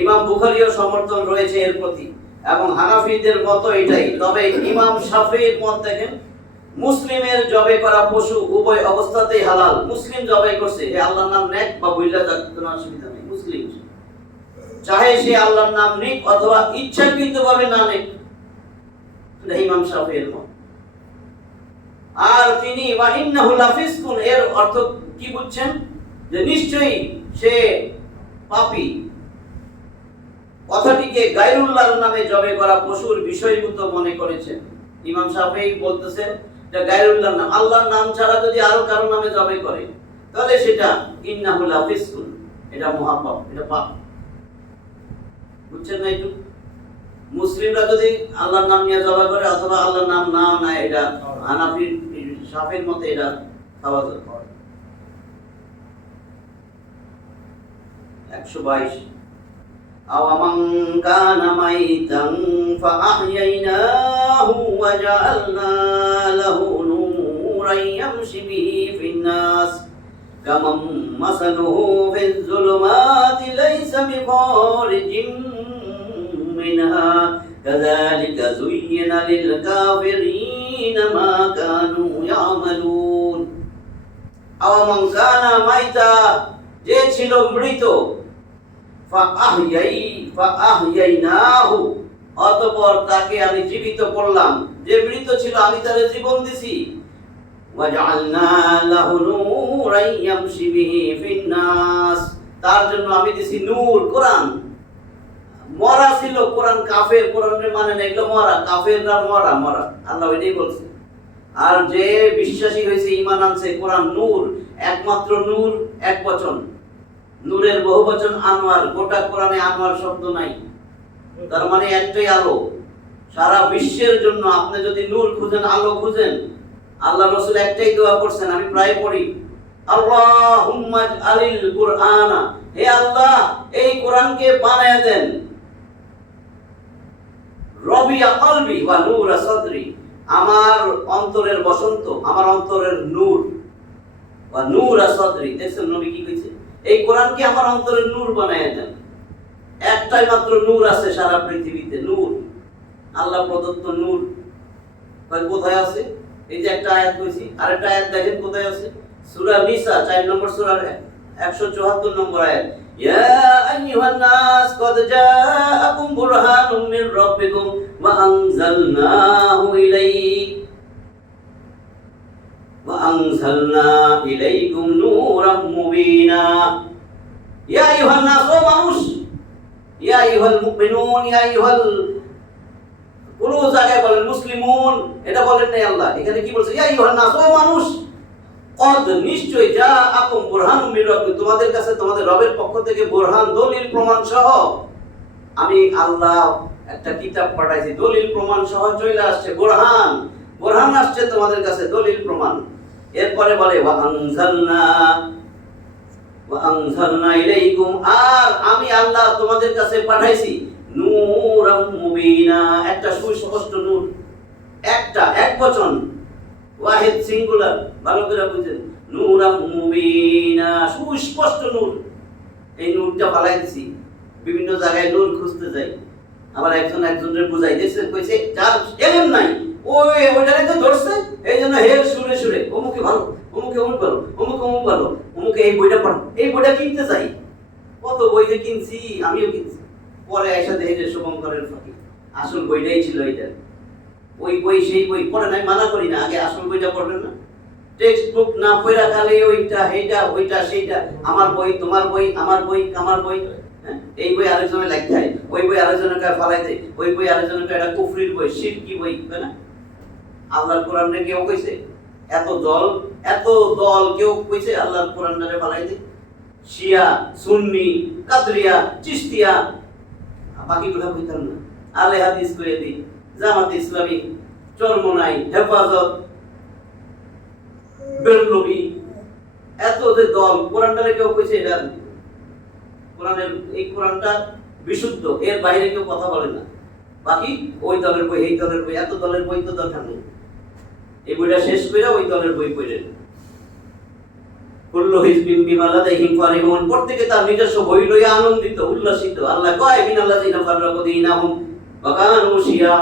ইমাম বুখারীও সমর্থন রয়েছে এর প্রতি এবং হানাফিদের মত এটাই। তবে ইমাম শাফিঈর মত দেখেন, মুসলিমের জবাই করা পশু উভয় অবস্থাতেই হালাল। মুসলিম জবাই করছে, এ আল্লাহর নাম নেক বা ভুলে যাক, কোনো অসুবিধা নেই। মুসলিম চাহে সে আল্লাহর নাম নিক অথবা ইচ্ছাকৃতভাবে না নিক, এটা ইমাম শাফিঈর মত। আর তিনি ওয়া ইন্নাহু লাফিসকুন এর অর্থ কি বুঝছেন, যে নিশ্চয়ই সে পাপী। কথাটিকে গায়রুল্লাহর নামে জবাই করা পশুর বিষয়ভূত মনে করেছেন। ইমাম শাফিঈ বলতেছেন এটা গায়রুল্লাহর নাম, আল্লাহর নাম ছাড়া যদি আরো কারো নামে জবাই করে তাহলে সেটা ইন্নাহু লাফিসকুন, এটা মহাপাপ, এটা পাপ। বুঝছেন না? একটু মুসলিমরা যদি আল্লাহর নাম নিয়ে জবাই করে অথবা আল্লাহর নাম না নেয়, এটা হানাফি শাফিঈর মতে এটা খাওয়া যাবে। 122 আওয়ামান কানা মাইতান ফাআহইয়াইনাহু ওয়া জাআলনা লাহু নূরান ইয়ামশি বিহি ফিন-নাস কামান মাসালুহু ফিয-যুলুমাতি লাইসা বিখারিজিন মিনহা কাযালিকা যুয়্যিনা লিল-কাফিরিনা মা কানু ইয়ামালুন। আওয়ামান কানা মাইতা, যে ছিল মৃত, ফাআহইয়াইনাহু অতঃপর তাকে আমি জীবিত করলাম। যে মৃত ছিল আমি তারে জীবন দিছি। ওয়া জাআলনা লাহু নূরান ইয়ামশি বিহি ফিন-নাস, তার জন্য আমি দিছি নূর, কোরআন। মরা ছিল কোরআন, কাফের কোরআনের মানে না, এগুলো মরা, কাফেররা মরা মরা, আল্লাহ এটাই বলছে। আর যে বিশ্বাসী হয়েছে, ঈমান আনছে, কোরআন নূর, একমাত্র নূর, এক বচন। নূরের বহুবচন আনোয়ার, গোটা কোরআনে আনোয়ার শব্দ নাই, তার মানে একটাই আলো সারা বিশ্বের জন্য। আপনি যদি নূর খুঁজেন, আলো খুঁজেন, আল্লাহ রাসূল একটাই দোয়া করছেন, আমি প্রায় পড়ি, আল্লাহুম্মা আলিল কুরআনা, হে আল্লাহ এই কোরআনকে বানায়া দেন, রবিয়া কলবি ওয়া নূরা সাদরি, আমার অন্তরের বসন্ত, আমার অন্তরের নূর, ওয়া নূরা সাদরি। দেখছেন নবী কি কইছে, এই কোরআনকে আমার অন্তরের নূর বানায়া দেন। একটাই মাত্র নূর আছে সারা পৃথিবীতে, নূর, আল্লাহ প্রদত্ত নূর। কোথায় আছে? এই যে একটা আয়াত কইছি, আরেকটা আয়াত দেখেন কোথায় আছে, সূরা নিসা 4 নম্বর সূরার 174 নম্বর আয়াত, ইয়া আইয়ুহান নাস কদ জাআকুম বুরহানুম মির রাব্বিকুম ওয়া আনজালনাহু ইলাইকুম নূরাম মুবিনা। ইয়া আইয়ুহান নাস, ও মানুষ, ইয়া আইয়ুহাল মুমিনুন, ইয়া আইয়ুহাল, কোন জায়গায় বলেন মুসলিমুন, এটা বলেন নাই আল্লাহ। এখানে কি বলছে, ইয়া আইয়ুহান নাস, ও মানুষ, কদ নিশ্চয় জাআকুম বুরহানুম মির রাব্বিকুম, তোমাদের কাছে তোমাদের রবের পক্ষ থেকে বুরহান, দলিল প্রমাণ সহ আমি আল্লাহ একটা কিতাব পাঠাইছি, দলিল প্রমাণ সহ চলে আসছে, বুরহান, বুরহান আসছে তোমাদের কাছে, দলিল প্রমাণ। এরপরে বলে ওয়া আনজালনা ইলাইকুম, আর আমি আল্লাহ তোমাদের কাছে পাঠাইছি নূরাম মুবিনা, একটা সুস্পষ্ট নূর, একটা এক বচন, ওয়াহিদ সিঙ্গুলার, ভালো করে বুঝেন, নূরাম মুবিনা, সুস্পষ্ট নূর। এই নূরটা ফালাই দিছি, বিভিন্ন জায়গায় নূর খুঁজতে যাই, আবার একজন একজনের বুঝাই, দেখছেন কইছে যার এলেম নাই ওইটারে তো ধরছে, এই জন্য হের সুরে সুরে অমুকে ভালো, অমুকে অমুক ভালো, অমুক অমুক ভালো, অমুকে এই বইটা পড়ো, এই বইটা কিনতে চাই, কত বই যে কিনছি, আমিও কিনছি, পরে এসে দেখে যে শুভঙ্করের ফাঁকি, আসল বইটাই ছিল এইটা। ওই বই সেই বই পড়ে নাই, মানা করি না, আগে আসল বইটা পড়বেন না, টেক্সট বুক না পড়া খালি ওইটা এইটা ওইটা সেইটা, আমার বই তোমার বই, আমার বই আমার বই, এই বই আরেকজনের লিখতে হয়, ওই বই আরেকজনের কাছে ফালাই দেয়, ওই বই আরেকজনের কাছে, এটা কুফরির বই, শিরকি বই, তাই না? আল্লাহর কোরআনে কেউ কইছে এত দল কেউ কইছে আল্লাহর কোরআনটারে ফালাই দেয়? শিয়া, সুন্নি, কাদরিয়া, চিশতিয়া, বাকিগুলো কইতাম না, আলে হাদিস কইয়ে দিই, জামাতে ইসলামী, চরমনাই, হেফাজত, বেরলভী, এত যে দল, কোরআনটারে কেউ কইছে এটা কোরআনের, এই কোরআনটা বিশুদ্ধ, এর বাইরে কেউ কথা বলে না, বাকি ওই দলের বই এই দলের বই, এত দলের বই তো দরকার নেই। এই বইটা শেষ করে ওই দলের বই পড়েন। কুল্লু হিজবিন বিমা লাদাইহিম ফারিহুন, প্রত্যেকে তার নিজস্ব বই লইয়া আনন্দিত উল্লাসিত। আল্লাহ কয় মিনাল্লাযিনা ফাররাকু দীনাহুম ওয়া কানু শিয়া,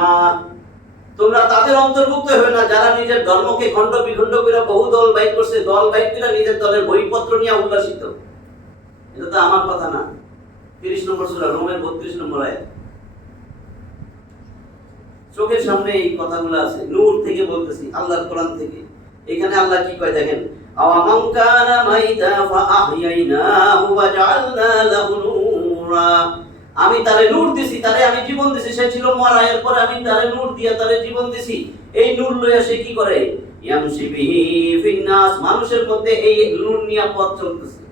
তোমরা তাদের অন্তর্ভুক্ত হবে না যারা নিজের ধর্মকে খণ্ড বিখণ্ড করে বহু দল বাইর করছে, দল বাইর করে নিজের দলের বইপত্র নিয়ে উল্লাসিত। এটা তো আমার কথা না, 30 নম্বর সূরা রোমের 32 নম্বর আয়াত। চোখের সামনে এই কথাগুলো আছে, নূর থেকে বলতেছি, আল্লাহর কোরআন থেকে। এখানে আল্লাহ কি কয় দেখেন, আওয়ামান কানা মাইতা ফাআহইয়াইনাহু ওয়া জাআলনা লাহু নূরা, আমি তারে নূর দিছি, তারে আমি জীবন দিছি। সে ছিল মরা, এরপর আমি তারে নূর দিয়া তারে জীবন দিছি। এই নূর লইয়া সে কি করে, ইয়ামশি বিহি ফিন নাস, মানুষের মধ্যে এই নূর নিয়ে পথ চলতেছে।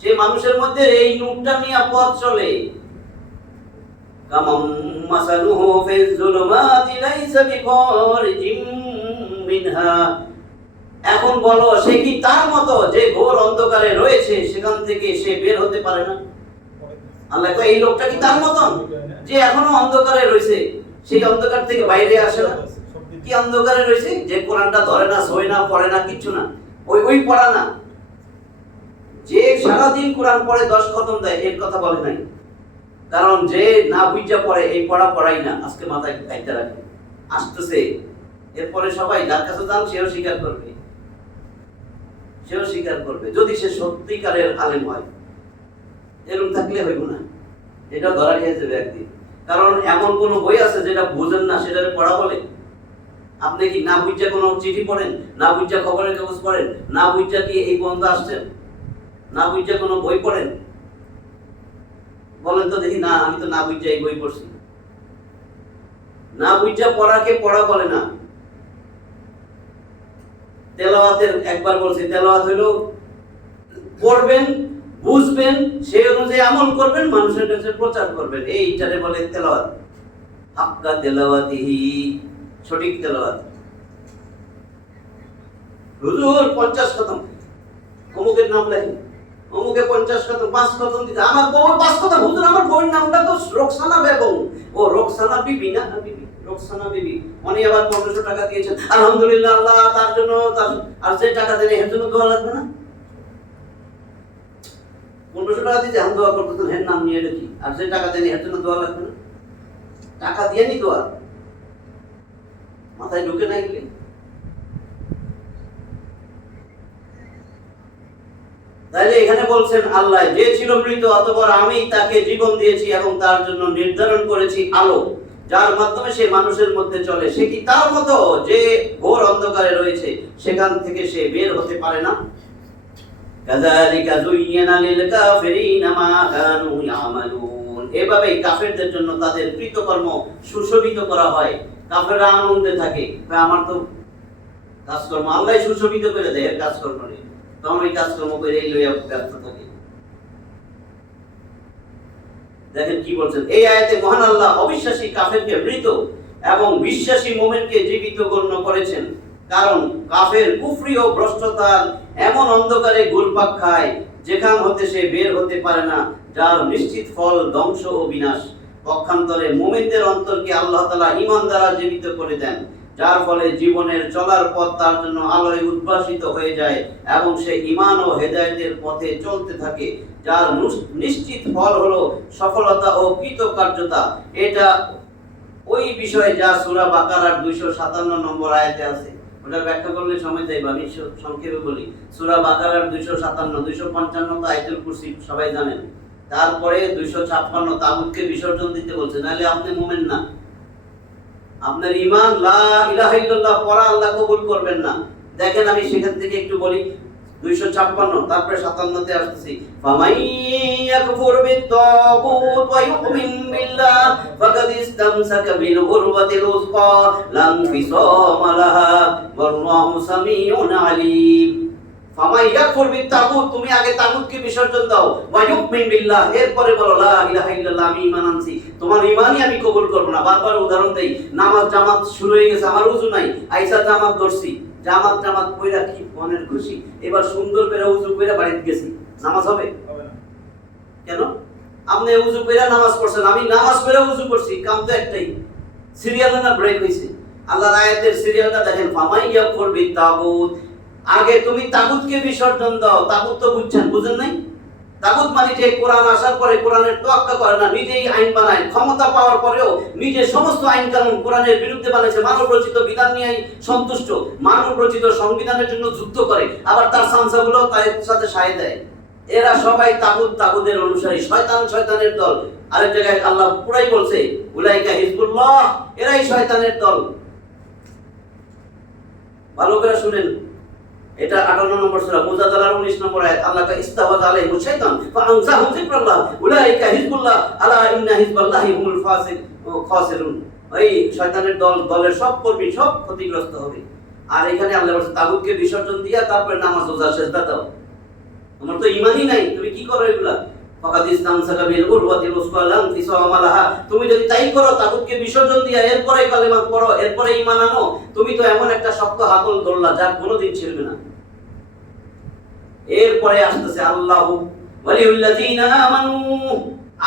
সে মানুষের মধ্যে এই নূরটা নিয়ে পথ চলে। কামাম মাসালুহু ফিজ যুলুমাতি লাইসা বিখারিজিম মিনহা, এখন বলো সে কি তার মতো যে ঘোর অন্ধকারে রয়েছে সেখান থেকে সে বের হতে পারে না? আল্লাহ কয় এই লোকটা কি তার মতন যে এখনো অন্ধকারে রয়েছে, সেই অন্ধকার থেকে বাইরে আসে না? কি অন্ধকারে রয়েছে? যে কোরআনটা ধরে না, শোয় না, পড়ে না, কিচ্ছু না, ওই পড়া না। যে সারাদিন কোরআন পড়ে 10 খতম দেয়, এর কথা বলে নাই। কারণ যে না বুঝা পড়ে, এই পড়াই না। আজকে মাথায় গাইতে রাখে, আসতেছে, এরপরে সবাই যার কাছে যান সেও স্বীকার করবে, যদি সে সত্যিকারের আলেম হয়। এরকম থাকলে হইব না, এটা ধরা খেয়ে যাবে একদিন। কারণ এমন কোন বই আছে যেটা বুঝেন না সেটারে পড়া বলে? আপনি কি না বুঝা কোনো চিঠি পড়েন, না বুঝা খবরের কাগজ পড়েন, না বুঝা কি এই পর্যন্ত আসছেন, না বুঝা কোনো বই পড়েন? বলেন তো দেখি। না, আমি তো না বুঝা এই বই পড়ছি। না বুঝা পড়াকে পড়া বলে না। তেলাওয়াতের একবার বলছি, তেলাওয়াত হলো পড়বেন, বুঝবেন, সেই অনুযায়ী আমল করবেন, মানুষের কাছে প্রচার করবেন, এইটারে বলে তেলাওয়াত। হাক্কা তেলাওয়াতিহি, সঠিক তেলাওয়াত। হুজুর 50 খতম, অমুকের নাম লেখেন, অমুকে 50 খতম, 5 খতম দিতে। আমার বউ 5 খতম। হুজুর আমার বউয়ের নামটা তো রোকসানা বেগম। ও রোকসানা বিবি না? বিবি, রোকসানা বিবি। উনি আবার 1500 টাকা দিয়েছেন, আলহামদুলিল্লাহ, আল্লাহ তার জন্য। আর যে টাকা দেন এর জন্য দোয়া লাগবে না? 1500 টাকা দিয়ে যখন দোয়া করতেছেন, হের নাম নিয়ে রেখি, আর যে টাকা দেন এর জন্য দোয়া লাগবে না? টাকা দিয়ে নি দোয়া, মাথায় ঢুকে নাই গেলে। তাহলে এখানে বলছেন আল্লাহ যে ছিল মৃত, অতঃপর আমি তাকে জীবন দিয়েছি এবং তার জন্য নির্ধারণ করেছি আলো, যার মাধ্যমে সে মানুষের মধ্যে চলে। সে কি তার মতো যে ঘোর অন্ধকারে রয়েছে, সেখান থেকে সে বের হতে পারে না? কাযালিকা যুয়্যিনা লিল কাফিরিনা মা কানু ইয়ামালুন, এভাবেই কাফেরদের জন্য তাদের কৃতকর্ম সুশোভিত করা হয়। কাফেররা আনন্দে থাকে, আমার তো কাজকর্ম আল্লাহ সুশোভিত করে দেয়, কাজকর্ম নেই, তখন ওই কাজকর্ম করে এই লইয়া ব্যর্থ থাকে। দেখেন কি বলছেন এই আয়াতে, মহান আল্লাহ অবিশ্বাসী কাফেরকে মৃত এবং বিশ্বাসী মুমিনকে জীবিত গণ্য করেছেন। কারণ কাফের কুফরি ও ভ্রষ্টতার এমন অন্ধকারে ঘুরপাক খায় যেখান হতে সে বের হতে পারে না, যার নিশ্চিত ফল ধ্বংস ও বিনাশ। পক্ষান্তরে মুমিনদের অন্তরকে আল্লাহ তাআলা ঈমান দ্বারা জীবিত করে দেন, যার ফলে জীবনের চলার পথ তার জন্য আলোয় উদ্ভাসিত হয়ে যায় এবং সে ঈমান ও হেদায়েতের পথে চলতে থাকে, যার নিশ্চিত ফল হলো সফলতা ও কৃতকার্যতা। এটা ওই বিষয়ে যা সূরা বাকারার 257 নম্বর আয়াতে আছে। ওটা ব্যাখ্যা করলে সময় যাইবে, আমি সংক্ষেপে বলি। সূরা বাকারার 257, 255 তো আয়াতুল কুরসি সবাই জানেন। তারপরে 256 তাগুতকে বিসর্জন দিতে বলছে, নাহলে আপনি মুমিন না। আপনার ঈমান লা ইলাহা ইল্লাল্লাহ পড়া আল্লাহ কবুল করবেন না। দেখেন আমি সেখান থেকে একটু বলি, 256 তারপরে 57 তে আসতেছি। ফামাই ইয়াকফুর বিত-তাগুত ওয়া ইউমিন বিল্লাহ ফাকাদ ইসতামসাকা বিল উরওয়াতিল উসকা লা ইনফিসামা লাহা ওয়াল্লাহু সামিউন আলীম। ফামাই ইয়াকফুর বিত-তাগুত, তুমি আগে তাগুতকে বিসর্জন দাও, ওয়া ইউমিন বিল্লাহ, এরপরে বলো লা ইলাহা ইল্লাল্লাহ, আমি ঈমান আনছি। তোমার ঈমানই আমি কবুল করব না। বারবার উদাহরণ দেই, নামাজ জামাত শুরু হয়ে গেছে, আমার ওযু নাই, আইসা জামাত ধরছি, জামাত কইরা কি মনের খুশি, এবার সুন্দর করে ওযু কইরা বাড়িতে গেছি, নামাজ হবে? হবে না। কেন? আপনি ওযু কইরা নামাজ পড়ছেন, আমি নামাজ পড়ে ওযু করছি, কাম তো একটাই, সিরিয়াল না ব্রেক হইছে। আল্লাহর আয়াতের সিরিয়ালটা দেখেন, ফামাই ইয়াকফুর বিত্তাগুত। আগে তুমি তাগুতকে বিসর্জন দাও। তাগুত তো বুঝছেন, বুঝেন নাই? তাগুত মানে যে কোরআন আসার পরে কোরআনের তোয়াক্কা করে না, নিজেই আইন বানায়, ক্ষমতা পাওয়ার পরেও নিজের সমস্ত আইন কানুন কোরআনের বিরুদ্ধে বানাইছে, মানব রচিত বিধান নিয়ে সন্তুষ্ট, মানব রচিত সংবিধানের জন্য যুদ্ধ করে, আবার তার সামসাগুলো তার সাথে সায় দেয়। এরা সবাই তাগুত, তাগুতের অনুসারী, শয়তান, শয়তানের দল। আরেক জায়গায় আল্লাহ পুরাই বলছে, উলাইকা হিজবুল্লাহ, এরাই শয়তানের দল। ভালো করে শুনেন, এটা 58 নম্বর সূরা মুজাদালার 19 নম্বর আয়াত। আল্লাহ কা ইস্তাওয়াজ আলাইহিম শাইতান ফাআনসাহুম যিকরাল্লাহ উলাইকা হিজবুল্লাহ আলা ইন্না হিজবাল্লাহি হুমুল খাসিরুন। এই শয়তানের দলের সব কর্মী সব ক্ষতিগ্রস্ত হবে। আর এখানে আল্লাহ বলেছে তাগুতকে বিসর্জন দিয়া তারপরে নামাজ রোজা সেজদা দাও। তোমার তো ঈমানই নাই, তুমি কি করো এগুলা? ফাকাদ ইসতামসাকা বিল উরওয়াতিল উসকা লাম ফিসাওয়া লাহা। তুমি যদি তাই করো, তাগুতকে বিসর্জন দিয়া এরপরে কালেমা পড়ো, এরপরে ঈমান আনো, তুমি তো এমন একটা শক্ত হাতল ধরলা যা কোনোদিন ছিড়বে না। এরপরে আসতেছে আল্লাহু ওয়ালিউল্লাযিনা আমানু।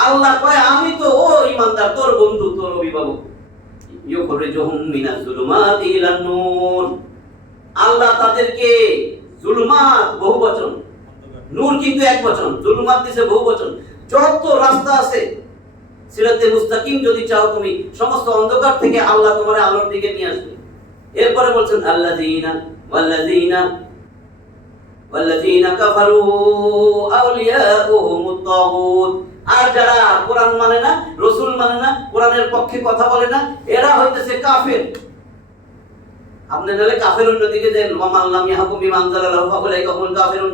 আল্লাহ কয় আমি তো ও ঈমানদার, তোর বন্ধু, তোর অভিভাবক। ইউখরিজুহুম মিনাজ যুলুমাতি ইলান নূর। আল্লাহ তাদেরকে যুলুমাত বহুবচন, নূর কিন্তু একবচন, জুলুমাত দিছে বহুবচন। যত রাস্তা আছে সিরাতে মুস্তাকিম যদি চাও তুমি, সমস্ত অন্ধকার থেকে আল্লাহ তোমার আলোর দিকে নিয়ে আসবে। এরপরে বলছেন আল্লাযীনা ওয়াল্লাযীনা কাফারু আউলিয়াউহুমুত তাগুত। আর যারা কোরআন মানে না, রাসূল মানে না, কোরআনের পক্ষে কথা বলে না, এরা হইতেছে কাফের। আপনি নালে কাফের অন্যদিকে যে মান লাম ইয়াহকুম বিমা আনজালাল্লাহু ফাউলাইকা হুমুল কাফিরুন।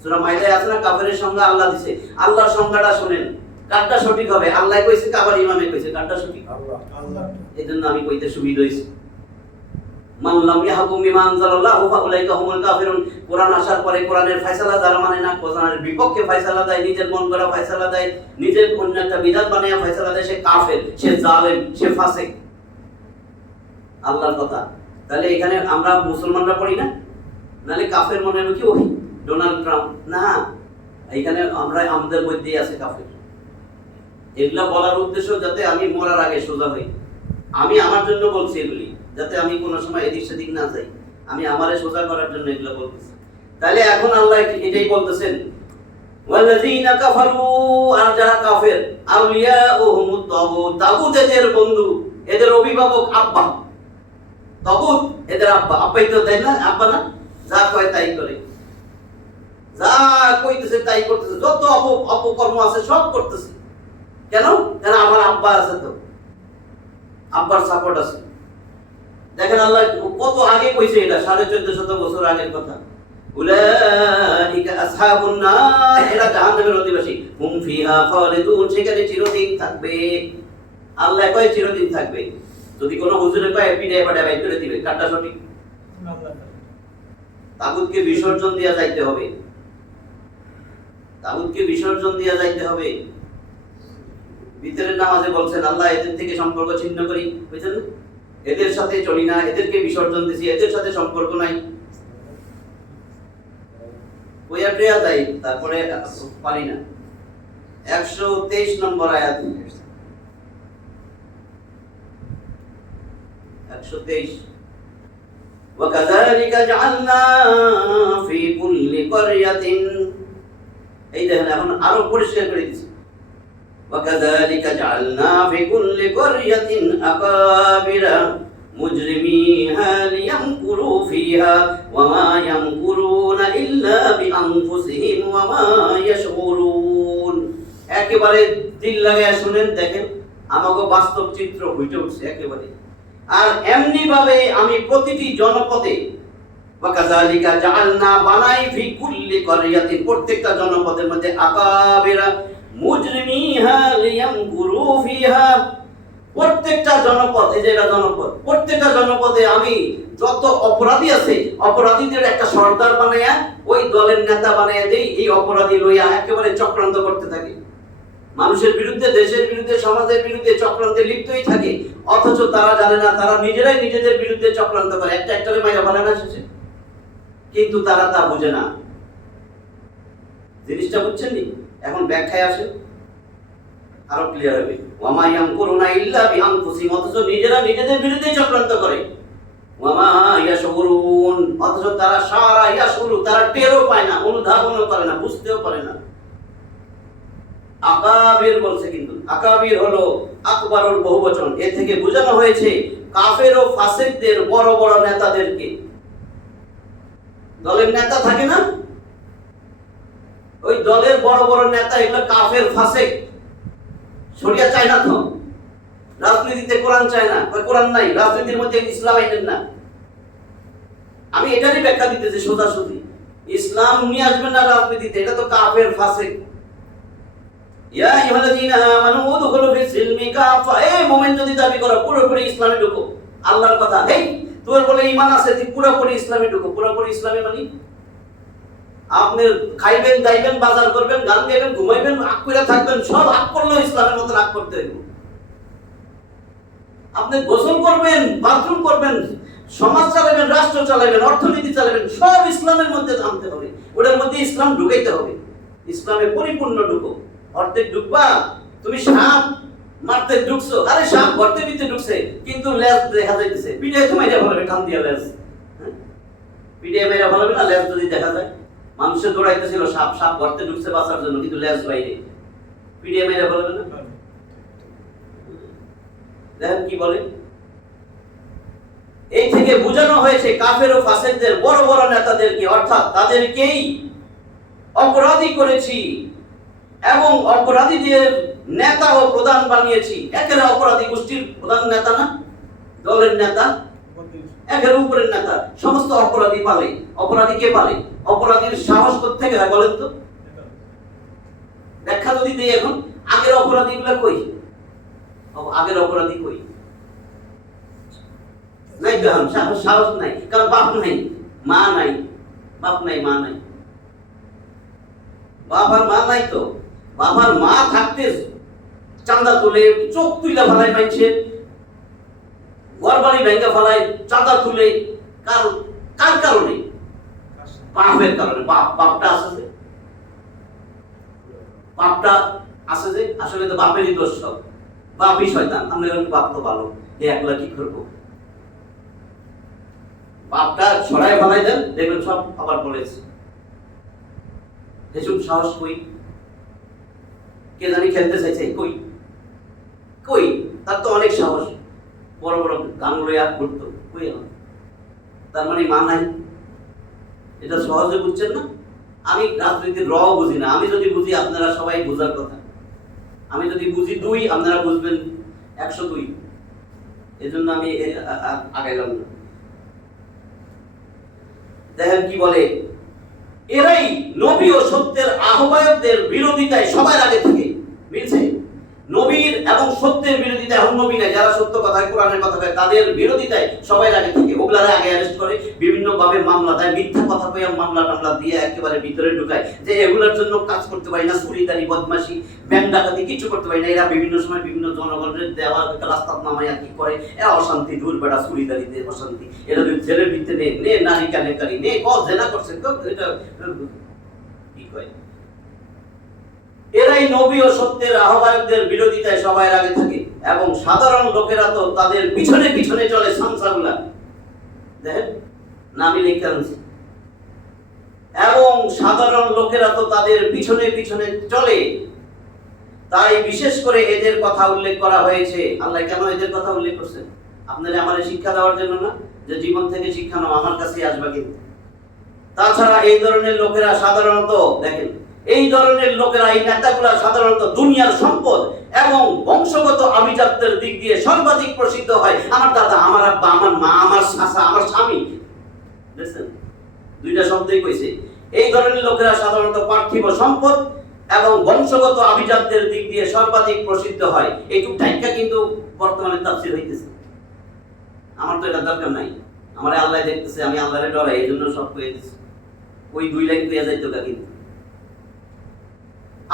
সূরা মাইদায় আছে না, কাফেরের সংজ্ঞা আল্লাহ দিয়েছে। আল্লাহর সংজ্ঞাটা শুনেন, কারটা সঠিক হবে? আল্লাহ কইছে, কাবার ইমামে কইছে, কারটা সঠিক? আল্লাহ। এজন্য আমি কইতে সুবিধা হইছে। মান লাম ইয়াহকুম বিমা আনজালাল্লাহু ফাউলাইকা হুমুল কাফিরুন। কোরআন আসার পরে কোরআনের ফয়সালা যারা মানে না, কোরআনের বিপক্ষে ফয়সালা দেয়, নিজের মন গড়া ফয়সালা দেয়, নিজের অন্য একটা বিধান বানায়া ফয়সালা দেয়, সে কাফের, সে জালেম, সে ফাসিক। আল্লাহর কথা। তাহলে এখানে আমরা মুসলমানরা পড়ি না, নালে কাফের মনে হলো কি ওই ডোনাল্ড ট্রাম্প না, এখানে আমরা আমাদের মধ্যেই আছে কাফের। এগুলা বলার উদ্দেশ্য যাতে আমি মরার আগে সোজা হই। আমি আমার জন্য বলছি এগুলি, যাতে আমি কোনো সময় এদিক সেদিক না যাই। আমি আমারে সোজা করার জন্য এগুলো বলতেছি। তাহলে এখন আল্লাহ এটাই বলতেছেন, ওয়াল্লাযীনা কাফারু, আর যারা কাফের, আউলিয়াউহুমুত তাগুত, তাগুত এদের বন্ধু, এদের অভিভাবক আব্বা। তাগুত এদের আব্বা। আব্বাই তো দেয় না, আব্বা না, যা কয় তাই করে, যা কইতেছে তাই করতেছে, যত অপকর্ম আছে সব করতেছে। কেন? কেন? আমার আব্বা আছে, তো আব্বার সাপোর্ট আছে। দেখেন আল্লাহ কত আগে কইছে, এটা 1450 বছর আগের কথা। উলাইকা আসহাবুন নার, এরা জাহান্নামের অধিবাসী। হুম ফিহা খালিদুন, সেখানে চিরদিন থাকবে। আল্লাহ কয় চিরদিন থাকবে। যদি কোনো হুজুরে কয় পিড়ে পাড়ে বাইর করে দিবে, কারটা সঠিক? তাগুতকে বিসর্জন দিয়া যাইতে হবে, তাগুতকে বিসর্জন দিয়া যাইতে হবে। ভিতরের নামাজে বলছেন আল্লাহ এদের থেকে সম্পর্ক ছিন্ন করি, বুঝছেন না? এদের সাথে চলি না, এদেরকে বিসর্জন দিছি, এদের সাথে সম্পর্ক নাই। ওইয়া প্রিয়া যাই, তারপরে পারি না। 123 নম্বর আয়াত, 123। وَكَذَلِكَ جَعَلْنَا فِي كُلِّ قَرْيَةٍ, এই দেখেন এখন আরো পরিষ্কার করে দিচ্ছি। وَكَذَلِكَ جَعَلْنَا فِي كُلِّ قَرْيَةٍ أَكَابِرَ مُجْرِمِيهَا لِيَمْكُرُوا فِيهَا وَمَا يَمْكُرُونَ إِلَّا بِأَنفُسِهِمْ وَمَا يَشْعُرُونَ। একেবারে দিল লাগায়া শুনেন, দেখেন আমাকে বাস্তব চিত্র ফুটে উঠছে একেবারে। আর এমনি ভাবে আমি প্রতিটি জনপদে, ওয়াকাযালিকা জাআলনা, বানাই, ফি কুল্লি ক্বরিয়াতিন, প্রত্যেকটা জনপদের মধ্যে, আকাবিরা মুজরিমিহা লিয়ামকুরু ফিহা, প্রত্যেকটা জনপদ, এই যে জনপদ, প্রত্যেকটা জনপদে আমি যত অপরাধী আছে অপরাধীদের একটা সর্দার বানায়া, ওই দলের নেতা বানায়া দেই, এই অপরাধী লইয়া একেবারে চক্রান্ত করতে থাকে। মানুষের বিরুদ্ধে, দেশের বিরুদ্ধে, সমাজের বিরুদ্ধে চক্রান্তে লিপ্তই থাকে, অথচ তারা জানে না তারা নিজেরাই নিজেদের বিরুদ্ধে চক্রান্ত করে। একটারে মাইরা বলে না শেষে, কিন্তু তারা তা বোঝে না। জিনিসটা বুঝছেন নি? এখন ব্যাখ্যায় আসে। আরো ক্লিয়ার হবে। ওয়ামা ইয়ামকুরুনা ইল্লা বিআনফুসিহিম, অথচ নিজেরা নিজেদের বিরুদ্ধে চক্রান্ত করে। ওয়ামা ইয়াশউরুন, অথচ তারা সারা ইয়াশউরু, তারা টেরও পায় না, অনুধাবনও করে না, বুঝতেও পারে না। আকাবির বলছে, কিন্তু আকাবির হলো আকবরুল বহুবচন। এ থেকে বোঝানো হয়েছে কাফের ও ফাসিকদের বড় বড় নেতাদেরকে। দলের নেতা থাকে না, ওই দলের বড় বড় নেতা, এগুলো কাফের ফাসিক। শরিয়া চায় না তো, রাজনীতিতে কোরআন চায় না, কোরআন নাই, রাজনীতির মধ্যে ইসলাম আইনেন না। আমি এটারই ব্যাখ্যা দিতেছি সোজাসুজি, ইসলাম নিয়ে আসবেন না রাজনীতিতে, এটা তো কাফের ফাসিক। ইয়া আইয়ুহাল্লাযীনা আমানু উদখুলু ফিস-সিলমি কাফা, এই মুমিন যদি দাবি করো পুরোপুরি ইসলামে ঢুকো, আল্লাহর কথা, এই তোর বলে ঈমান আছে, তুই পুরোপুরি ইসলামে ঢুকো। পুরোপুরি ইসলামে মানে আপনি খাইবেন, দাইবেন, বাজার করবেন, গান গাইবেন, ঘুমাইবেন, আগ করে থাকবেন, সব আগ করলেও ইসলামের মতো আগ করতে হইব। আপনি গোসল করবেন, বাথরুম করবেন, সমাজ চালাবেন, রাষ্ট্র চালাবেন, অর্থনীতি চালাবেন, সব ইসলামের মধ্যে আনতে হবে, ওটার মধ্যে ইসলাম ঢুকাইতে হবে। ইসলামে পরিপূর্ণ ঢুকো। অর্ধেক ঢুকবা, তুমি সাপ মারতে ঢুকছো, আরে সাপ গর্তের ভিতরে ঢুকছে, কিন্তু লেজ দেখা যাইতেছে, পিঠে তো মাইরা ফেলবে, টান দিয়া লেজ, পিঠে মাইরা ফেলবে না, লেজ যদি দেখা যায়। মানুষে দৌড়াইতেছিল সাপ, সাপ গর্তে ঢুকছে বাঁচার জন্য, কিন্তু লেজ বাইরে, পিঠে মাইরা ফেলবে না। দেখেন কি বলে, এই থেকে বোঝানো হয়েছে কাফের ও ফাসিকদের বড় বড় নেতাদেরকে, অর্থাৎ তাদেরকেই অপরাধী করেছি এবং অপরাধীদের নেতা ও প্রধান বানিয়েছি। একের অপরাধী গোষ্ঠীর প্রধান নেতা না, দলের নেতা, একের উপরের নেতা, সমস্ত অপরাধী পালে। অপরাধী কে পালে? অপরাধীর সাহস কোত্থেকে হয় বলেন তো? ব্যাখ্যা যদি দিই এখন, আগের অপরাধীগুলো কই? আগের অপরাধী কই? নাই, সাহস নাই, কারণ বাপ নাই, মা নাই, বাপ নাই, মা নাই, বাপ আর মা নাই। তো বাপ আর মা থাকতে চাঁদা তুলে, চোখ তুইলা ফেলায় মাইছে, ঘর বাড়ি ভেঙে ফেলায়, চাঁদা তুলে, কার কারণে? বাপের কারণে। বাপটা আছে যে, বাপটা আছে যে, আসলে তো বাপেরই দোষ, সব বাপই শয়তান। আমরা বাপ তো ভালো, এ একলা কি করবো? বাপটা ছড়ায় ফেলাই দেন, দেখবেন সব আবার বলেছে। এসব সাহস কই? কে জানি খেলতে চাইছে, কই কই? তার তো অনেক সাহস, বড় বড় গান লইয়া ঘুরতো, কই? তার মানে মা নাই, এটা সহজে বুঝছেন না। আমি রাজনীতির র বুঝি না, আমি যদি বুঝি আপনারা সবাই বুঝার কথা, আমি যদি বুঝি 2, আপনারা বুঝবেন 102। এই জন্য আমি আগাইলাম না। দেখেন কি বলে, এরাই নবী ও সত্যের আহ্বায়কদের বিরোধিতায় সবার আগে থেকে, মিলছে? নবীর এবং সত্যের বিরোধিতায়, নবী নাই, যারা সত্য কথা কোরআনের কথা কয়, তাদের বিরোধিতায় সবাই আগে থেকে। ওগুলারে আগে অ্যারেস্ট করে, বিভিন্ন ভাবে মামলা দেয়, মিথ্যা কথা কইয়া মামলা টামলা দিয়ে একেবারে ভিতরে ঢুকায়, যে এগুলোর জন্য কাজ করতে পারি না, চুরিদারি, বদমাশি, ব্যাংক ডাকাতি কিছু করতে পারি না। এরা বিভিন্ন সময় বিভিন্ন জনগণের দেওয়া রাস্তা নামাইয়া কি করে, এরা অশান্তি, দূর বেড়া, চুরিদারিতে অশান্তি, এরা জেলের ভিতরে নে, নারী কানেকারি নে, জেনা করছে, এটা কি কয়? এরাই নবী ও সত্যের আহ্বায়কদের বিরোধিতায় সবাই আগে থাকে, এবং সাধারণ লোকেরা তো তাদের পিছনে পিছনে চলে। সামসাগুলা দেখেন, নামি লেখা আছে, এবং সাধারণ লোকেরা তো তাদের পিছনে পিছনে চলে। তাই বিশেষ করে এদের কথা উল্লেখ করা হয়েছে। আল্লাহ কেন এদের কথা উল্লেখ করছেন? আপনারা আমাদের শিক্ষা দেওয়ার জন্য না, যে জীবন থেকে শিক্ষা নাও, আমার কাছেই আসবে। কিন্তু তাছাড়া এই ধরনের লোকেরা সাধারণত, দেখেন, এই ধরনের লোকেরা, এই নেতাগুলা সাধারণত দুনিয়ার সম্পদ এবং বংশগত আভিজাত্যের দিক দিয়ে সর্বাধিক প্রসিদ্ধ হয়। আমার দাদা, আমার আব্বা, আমার মা, আমার চাচা, আমার স্বামী, দেখছেন, 2টা শব্দই কইছে। এই ধরনের লোকেরা সাধারণত পার্থিব সম্পদ এবং বংশগত আভিজাত্যের দিক দিয়ে সর্বাধিক প্রসিদ্ধ হয়। এইটুক টাইকা কিন্তু বর্তমানে তাফসীর হইতেছে। আমার তো এটা দরকার নাই, আমার আল্লাহ দেখতেছে, আমি আল্লাহরে ডরাই, এই জন্য সব কয়ে দিচ্ছি। ওই 2 লাইন কইয়া যাইতো কিন্তু।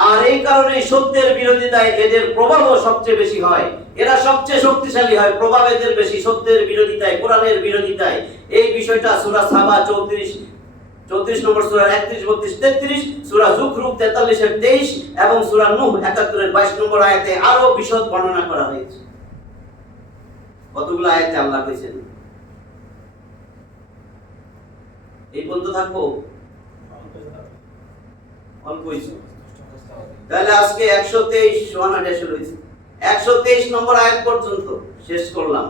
আর এই কারণে সত্যের বিরোধিতায় এদের প্রভাবও সবচেয়ে বেশি হয়। এরা সবচেয়ে শক্তিশালী হয়, প্রভাব এদের বেশি সত্যের বিরোধিতায়, কোরআনের বিরোধিতায়। এই বিষয়টা সূরা সাবা 34 নম্বর সূরা 31 32 33, সূরা যুখরুফ 43 এর 23 এবং সূরা নূহ 71 এর 22 নম্বর আয়াতে আরো বিশদ বর্ণনা করা হয়েছে। কতগুলো আয়াতে আল্লাহ কইছেন? এই পর্যন্ত থাকবো অল্প হইছে। তাহলে আজকে 123 সোয়ানা শুরু হইছে, 123 নম্বর আয়াত পর্যন্ত শেষ করলাম।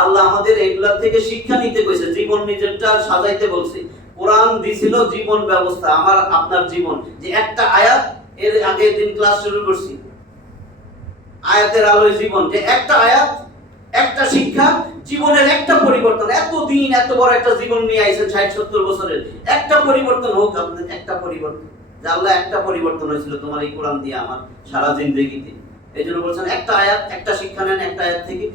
আল্লাহ আমাদের এইগুলা থেকে শিক্ষা নিতে কইছে, জীবন নিজেরটা সাজাইতে বলছে। কোরআন দিছিল জীবন ব্যবস্থা, আমার আপনার জীবন। যে একটা আয়াত, এর আগের দিন ক্লাস শুরু করছি, আয়াতের আলোয় জীবন, যে একটা আয়াত, একটা শিক্ষা, জীবনের একটা পরিবর্তন। এত দিন এত বড় একটা জীবন নিয়ে আইছেন 60-70 বছরের, একটা পরিবর্তন হোক আপনাদের, একটা পরিবর্তন। যে আল্লাহ একটা পরিবর্তন হয়েছিল তোমার এই কোরআন দিয়ে আমার সারা জিন্দেগিতে। এই জন্য বলছেন একটা আয়াত, একটা শিক্ষা নেন একটা আয়াত থেকে।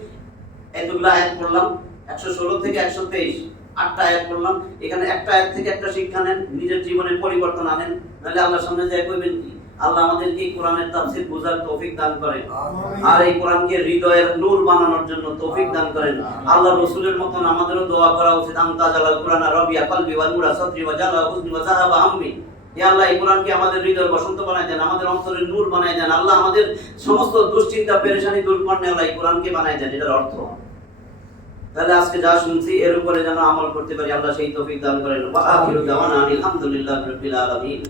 এতগুলো আয়াত পড়লাম, 116 থেকে 123, 8টা আয়াত পড়লাম। এখানে একটা আয়াত থেকে একটা শিক্ষা নেন, নিজের জীবনের পরিবর্তন আনেন, নাহলে আল্লাহর সামনে যায় কইবেন কি? আল্লাহ আমাদেরকে এই কোরআনের তাফসীর বোঝার তৌফিক দান করেন, আর এই কোরআনকে হৃদয়ের নূর বানানোর জন্য তৌফিক দান করেন। আল্লাহ রাসূলের মতন আমাদেরও দোয়া করা উচিত, আনতা জালাল কুরআন রাবিয়া কলবি ওয়া নূরা সাদরি ওয়া জালা হুজনি ওয়া যাহাবা হাম্মি। হে আল্লাহ, এই কোরআনকে আমাদের হৃদয়ের বসন্ত বানায় দেন, আমাদের অন্তরের নূর বানায় দেন। আল্লাহ আমাদের সমস্ত দুশ্চিন্তা পেরেশানি দূর করেন, আল্লাহ এই কোরআনকে বানায় দেন। এটার অর্থ তাহলে আজকে যা শুনছি এর উপরে যেন আমল করতে পারি, আল্লাহ সেই তৌফিক দান করেন। ওয়া আখিরু দাওয়ানা আলহামদুলিল্লাহি রাব্বিল আলামিন।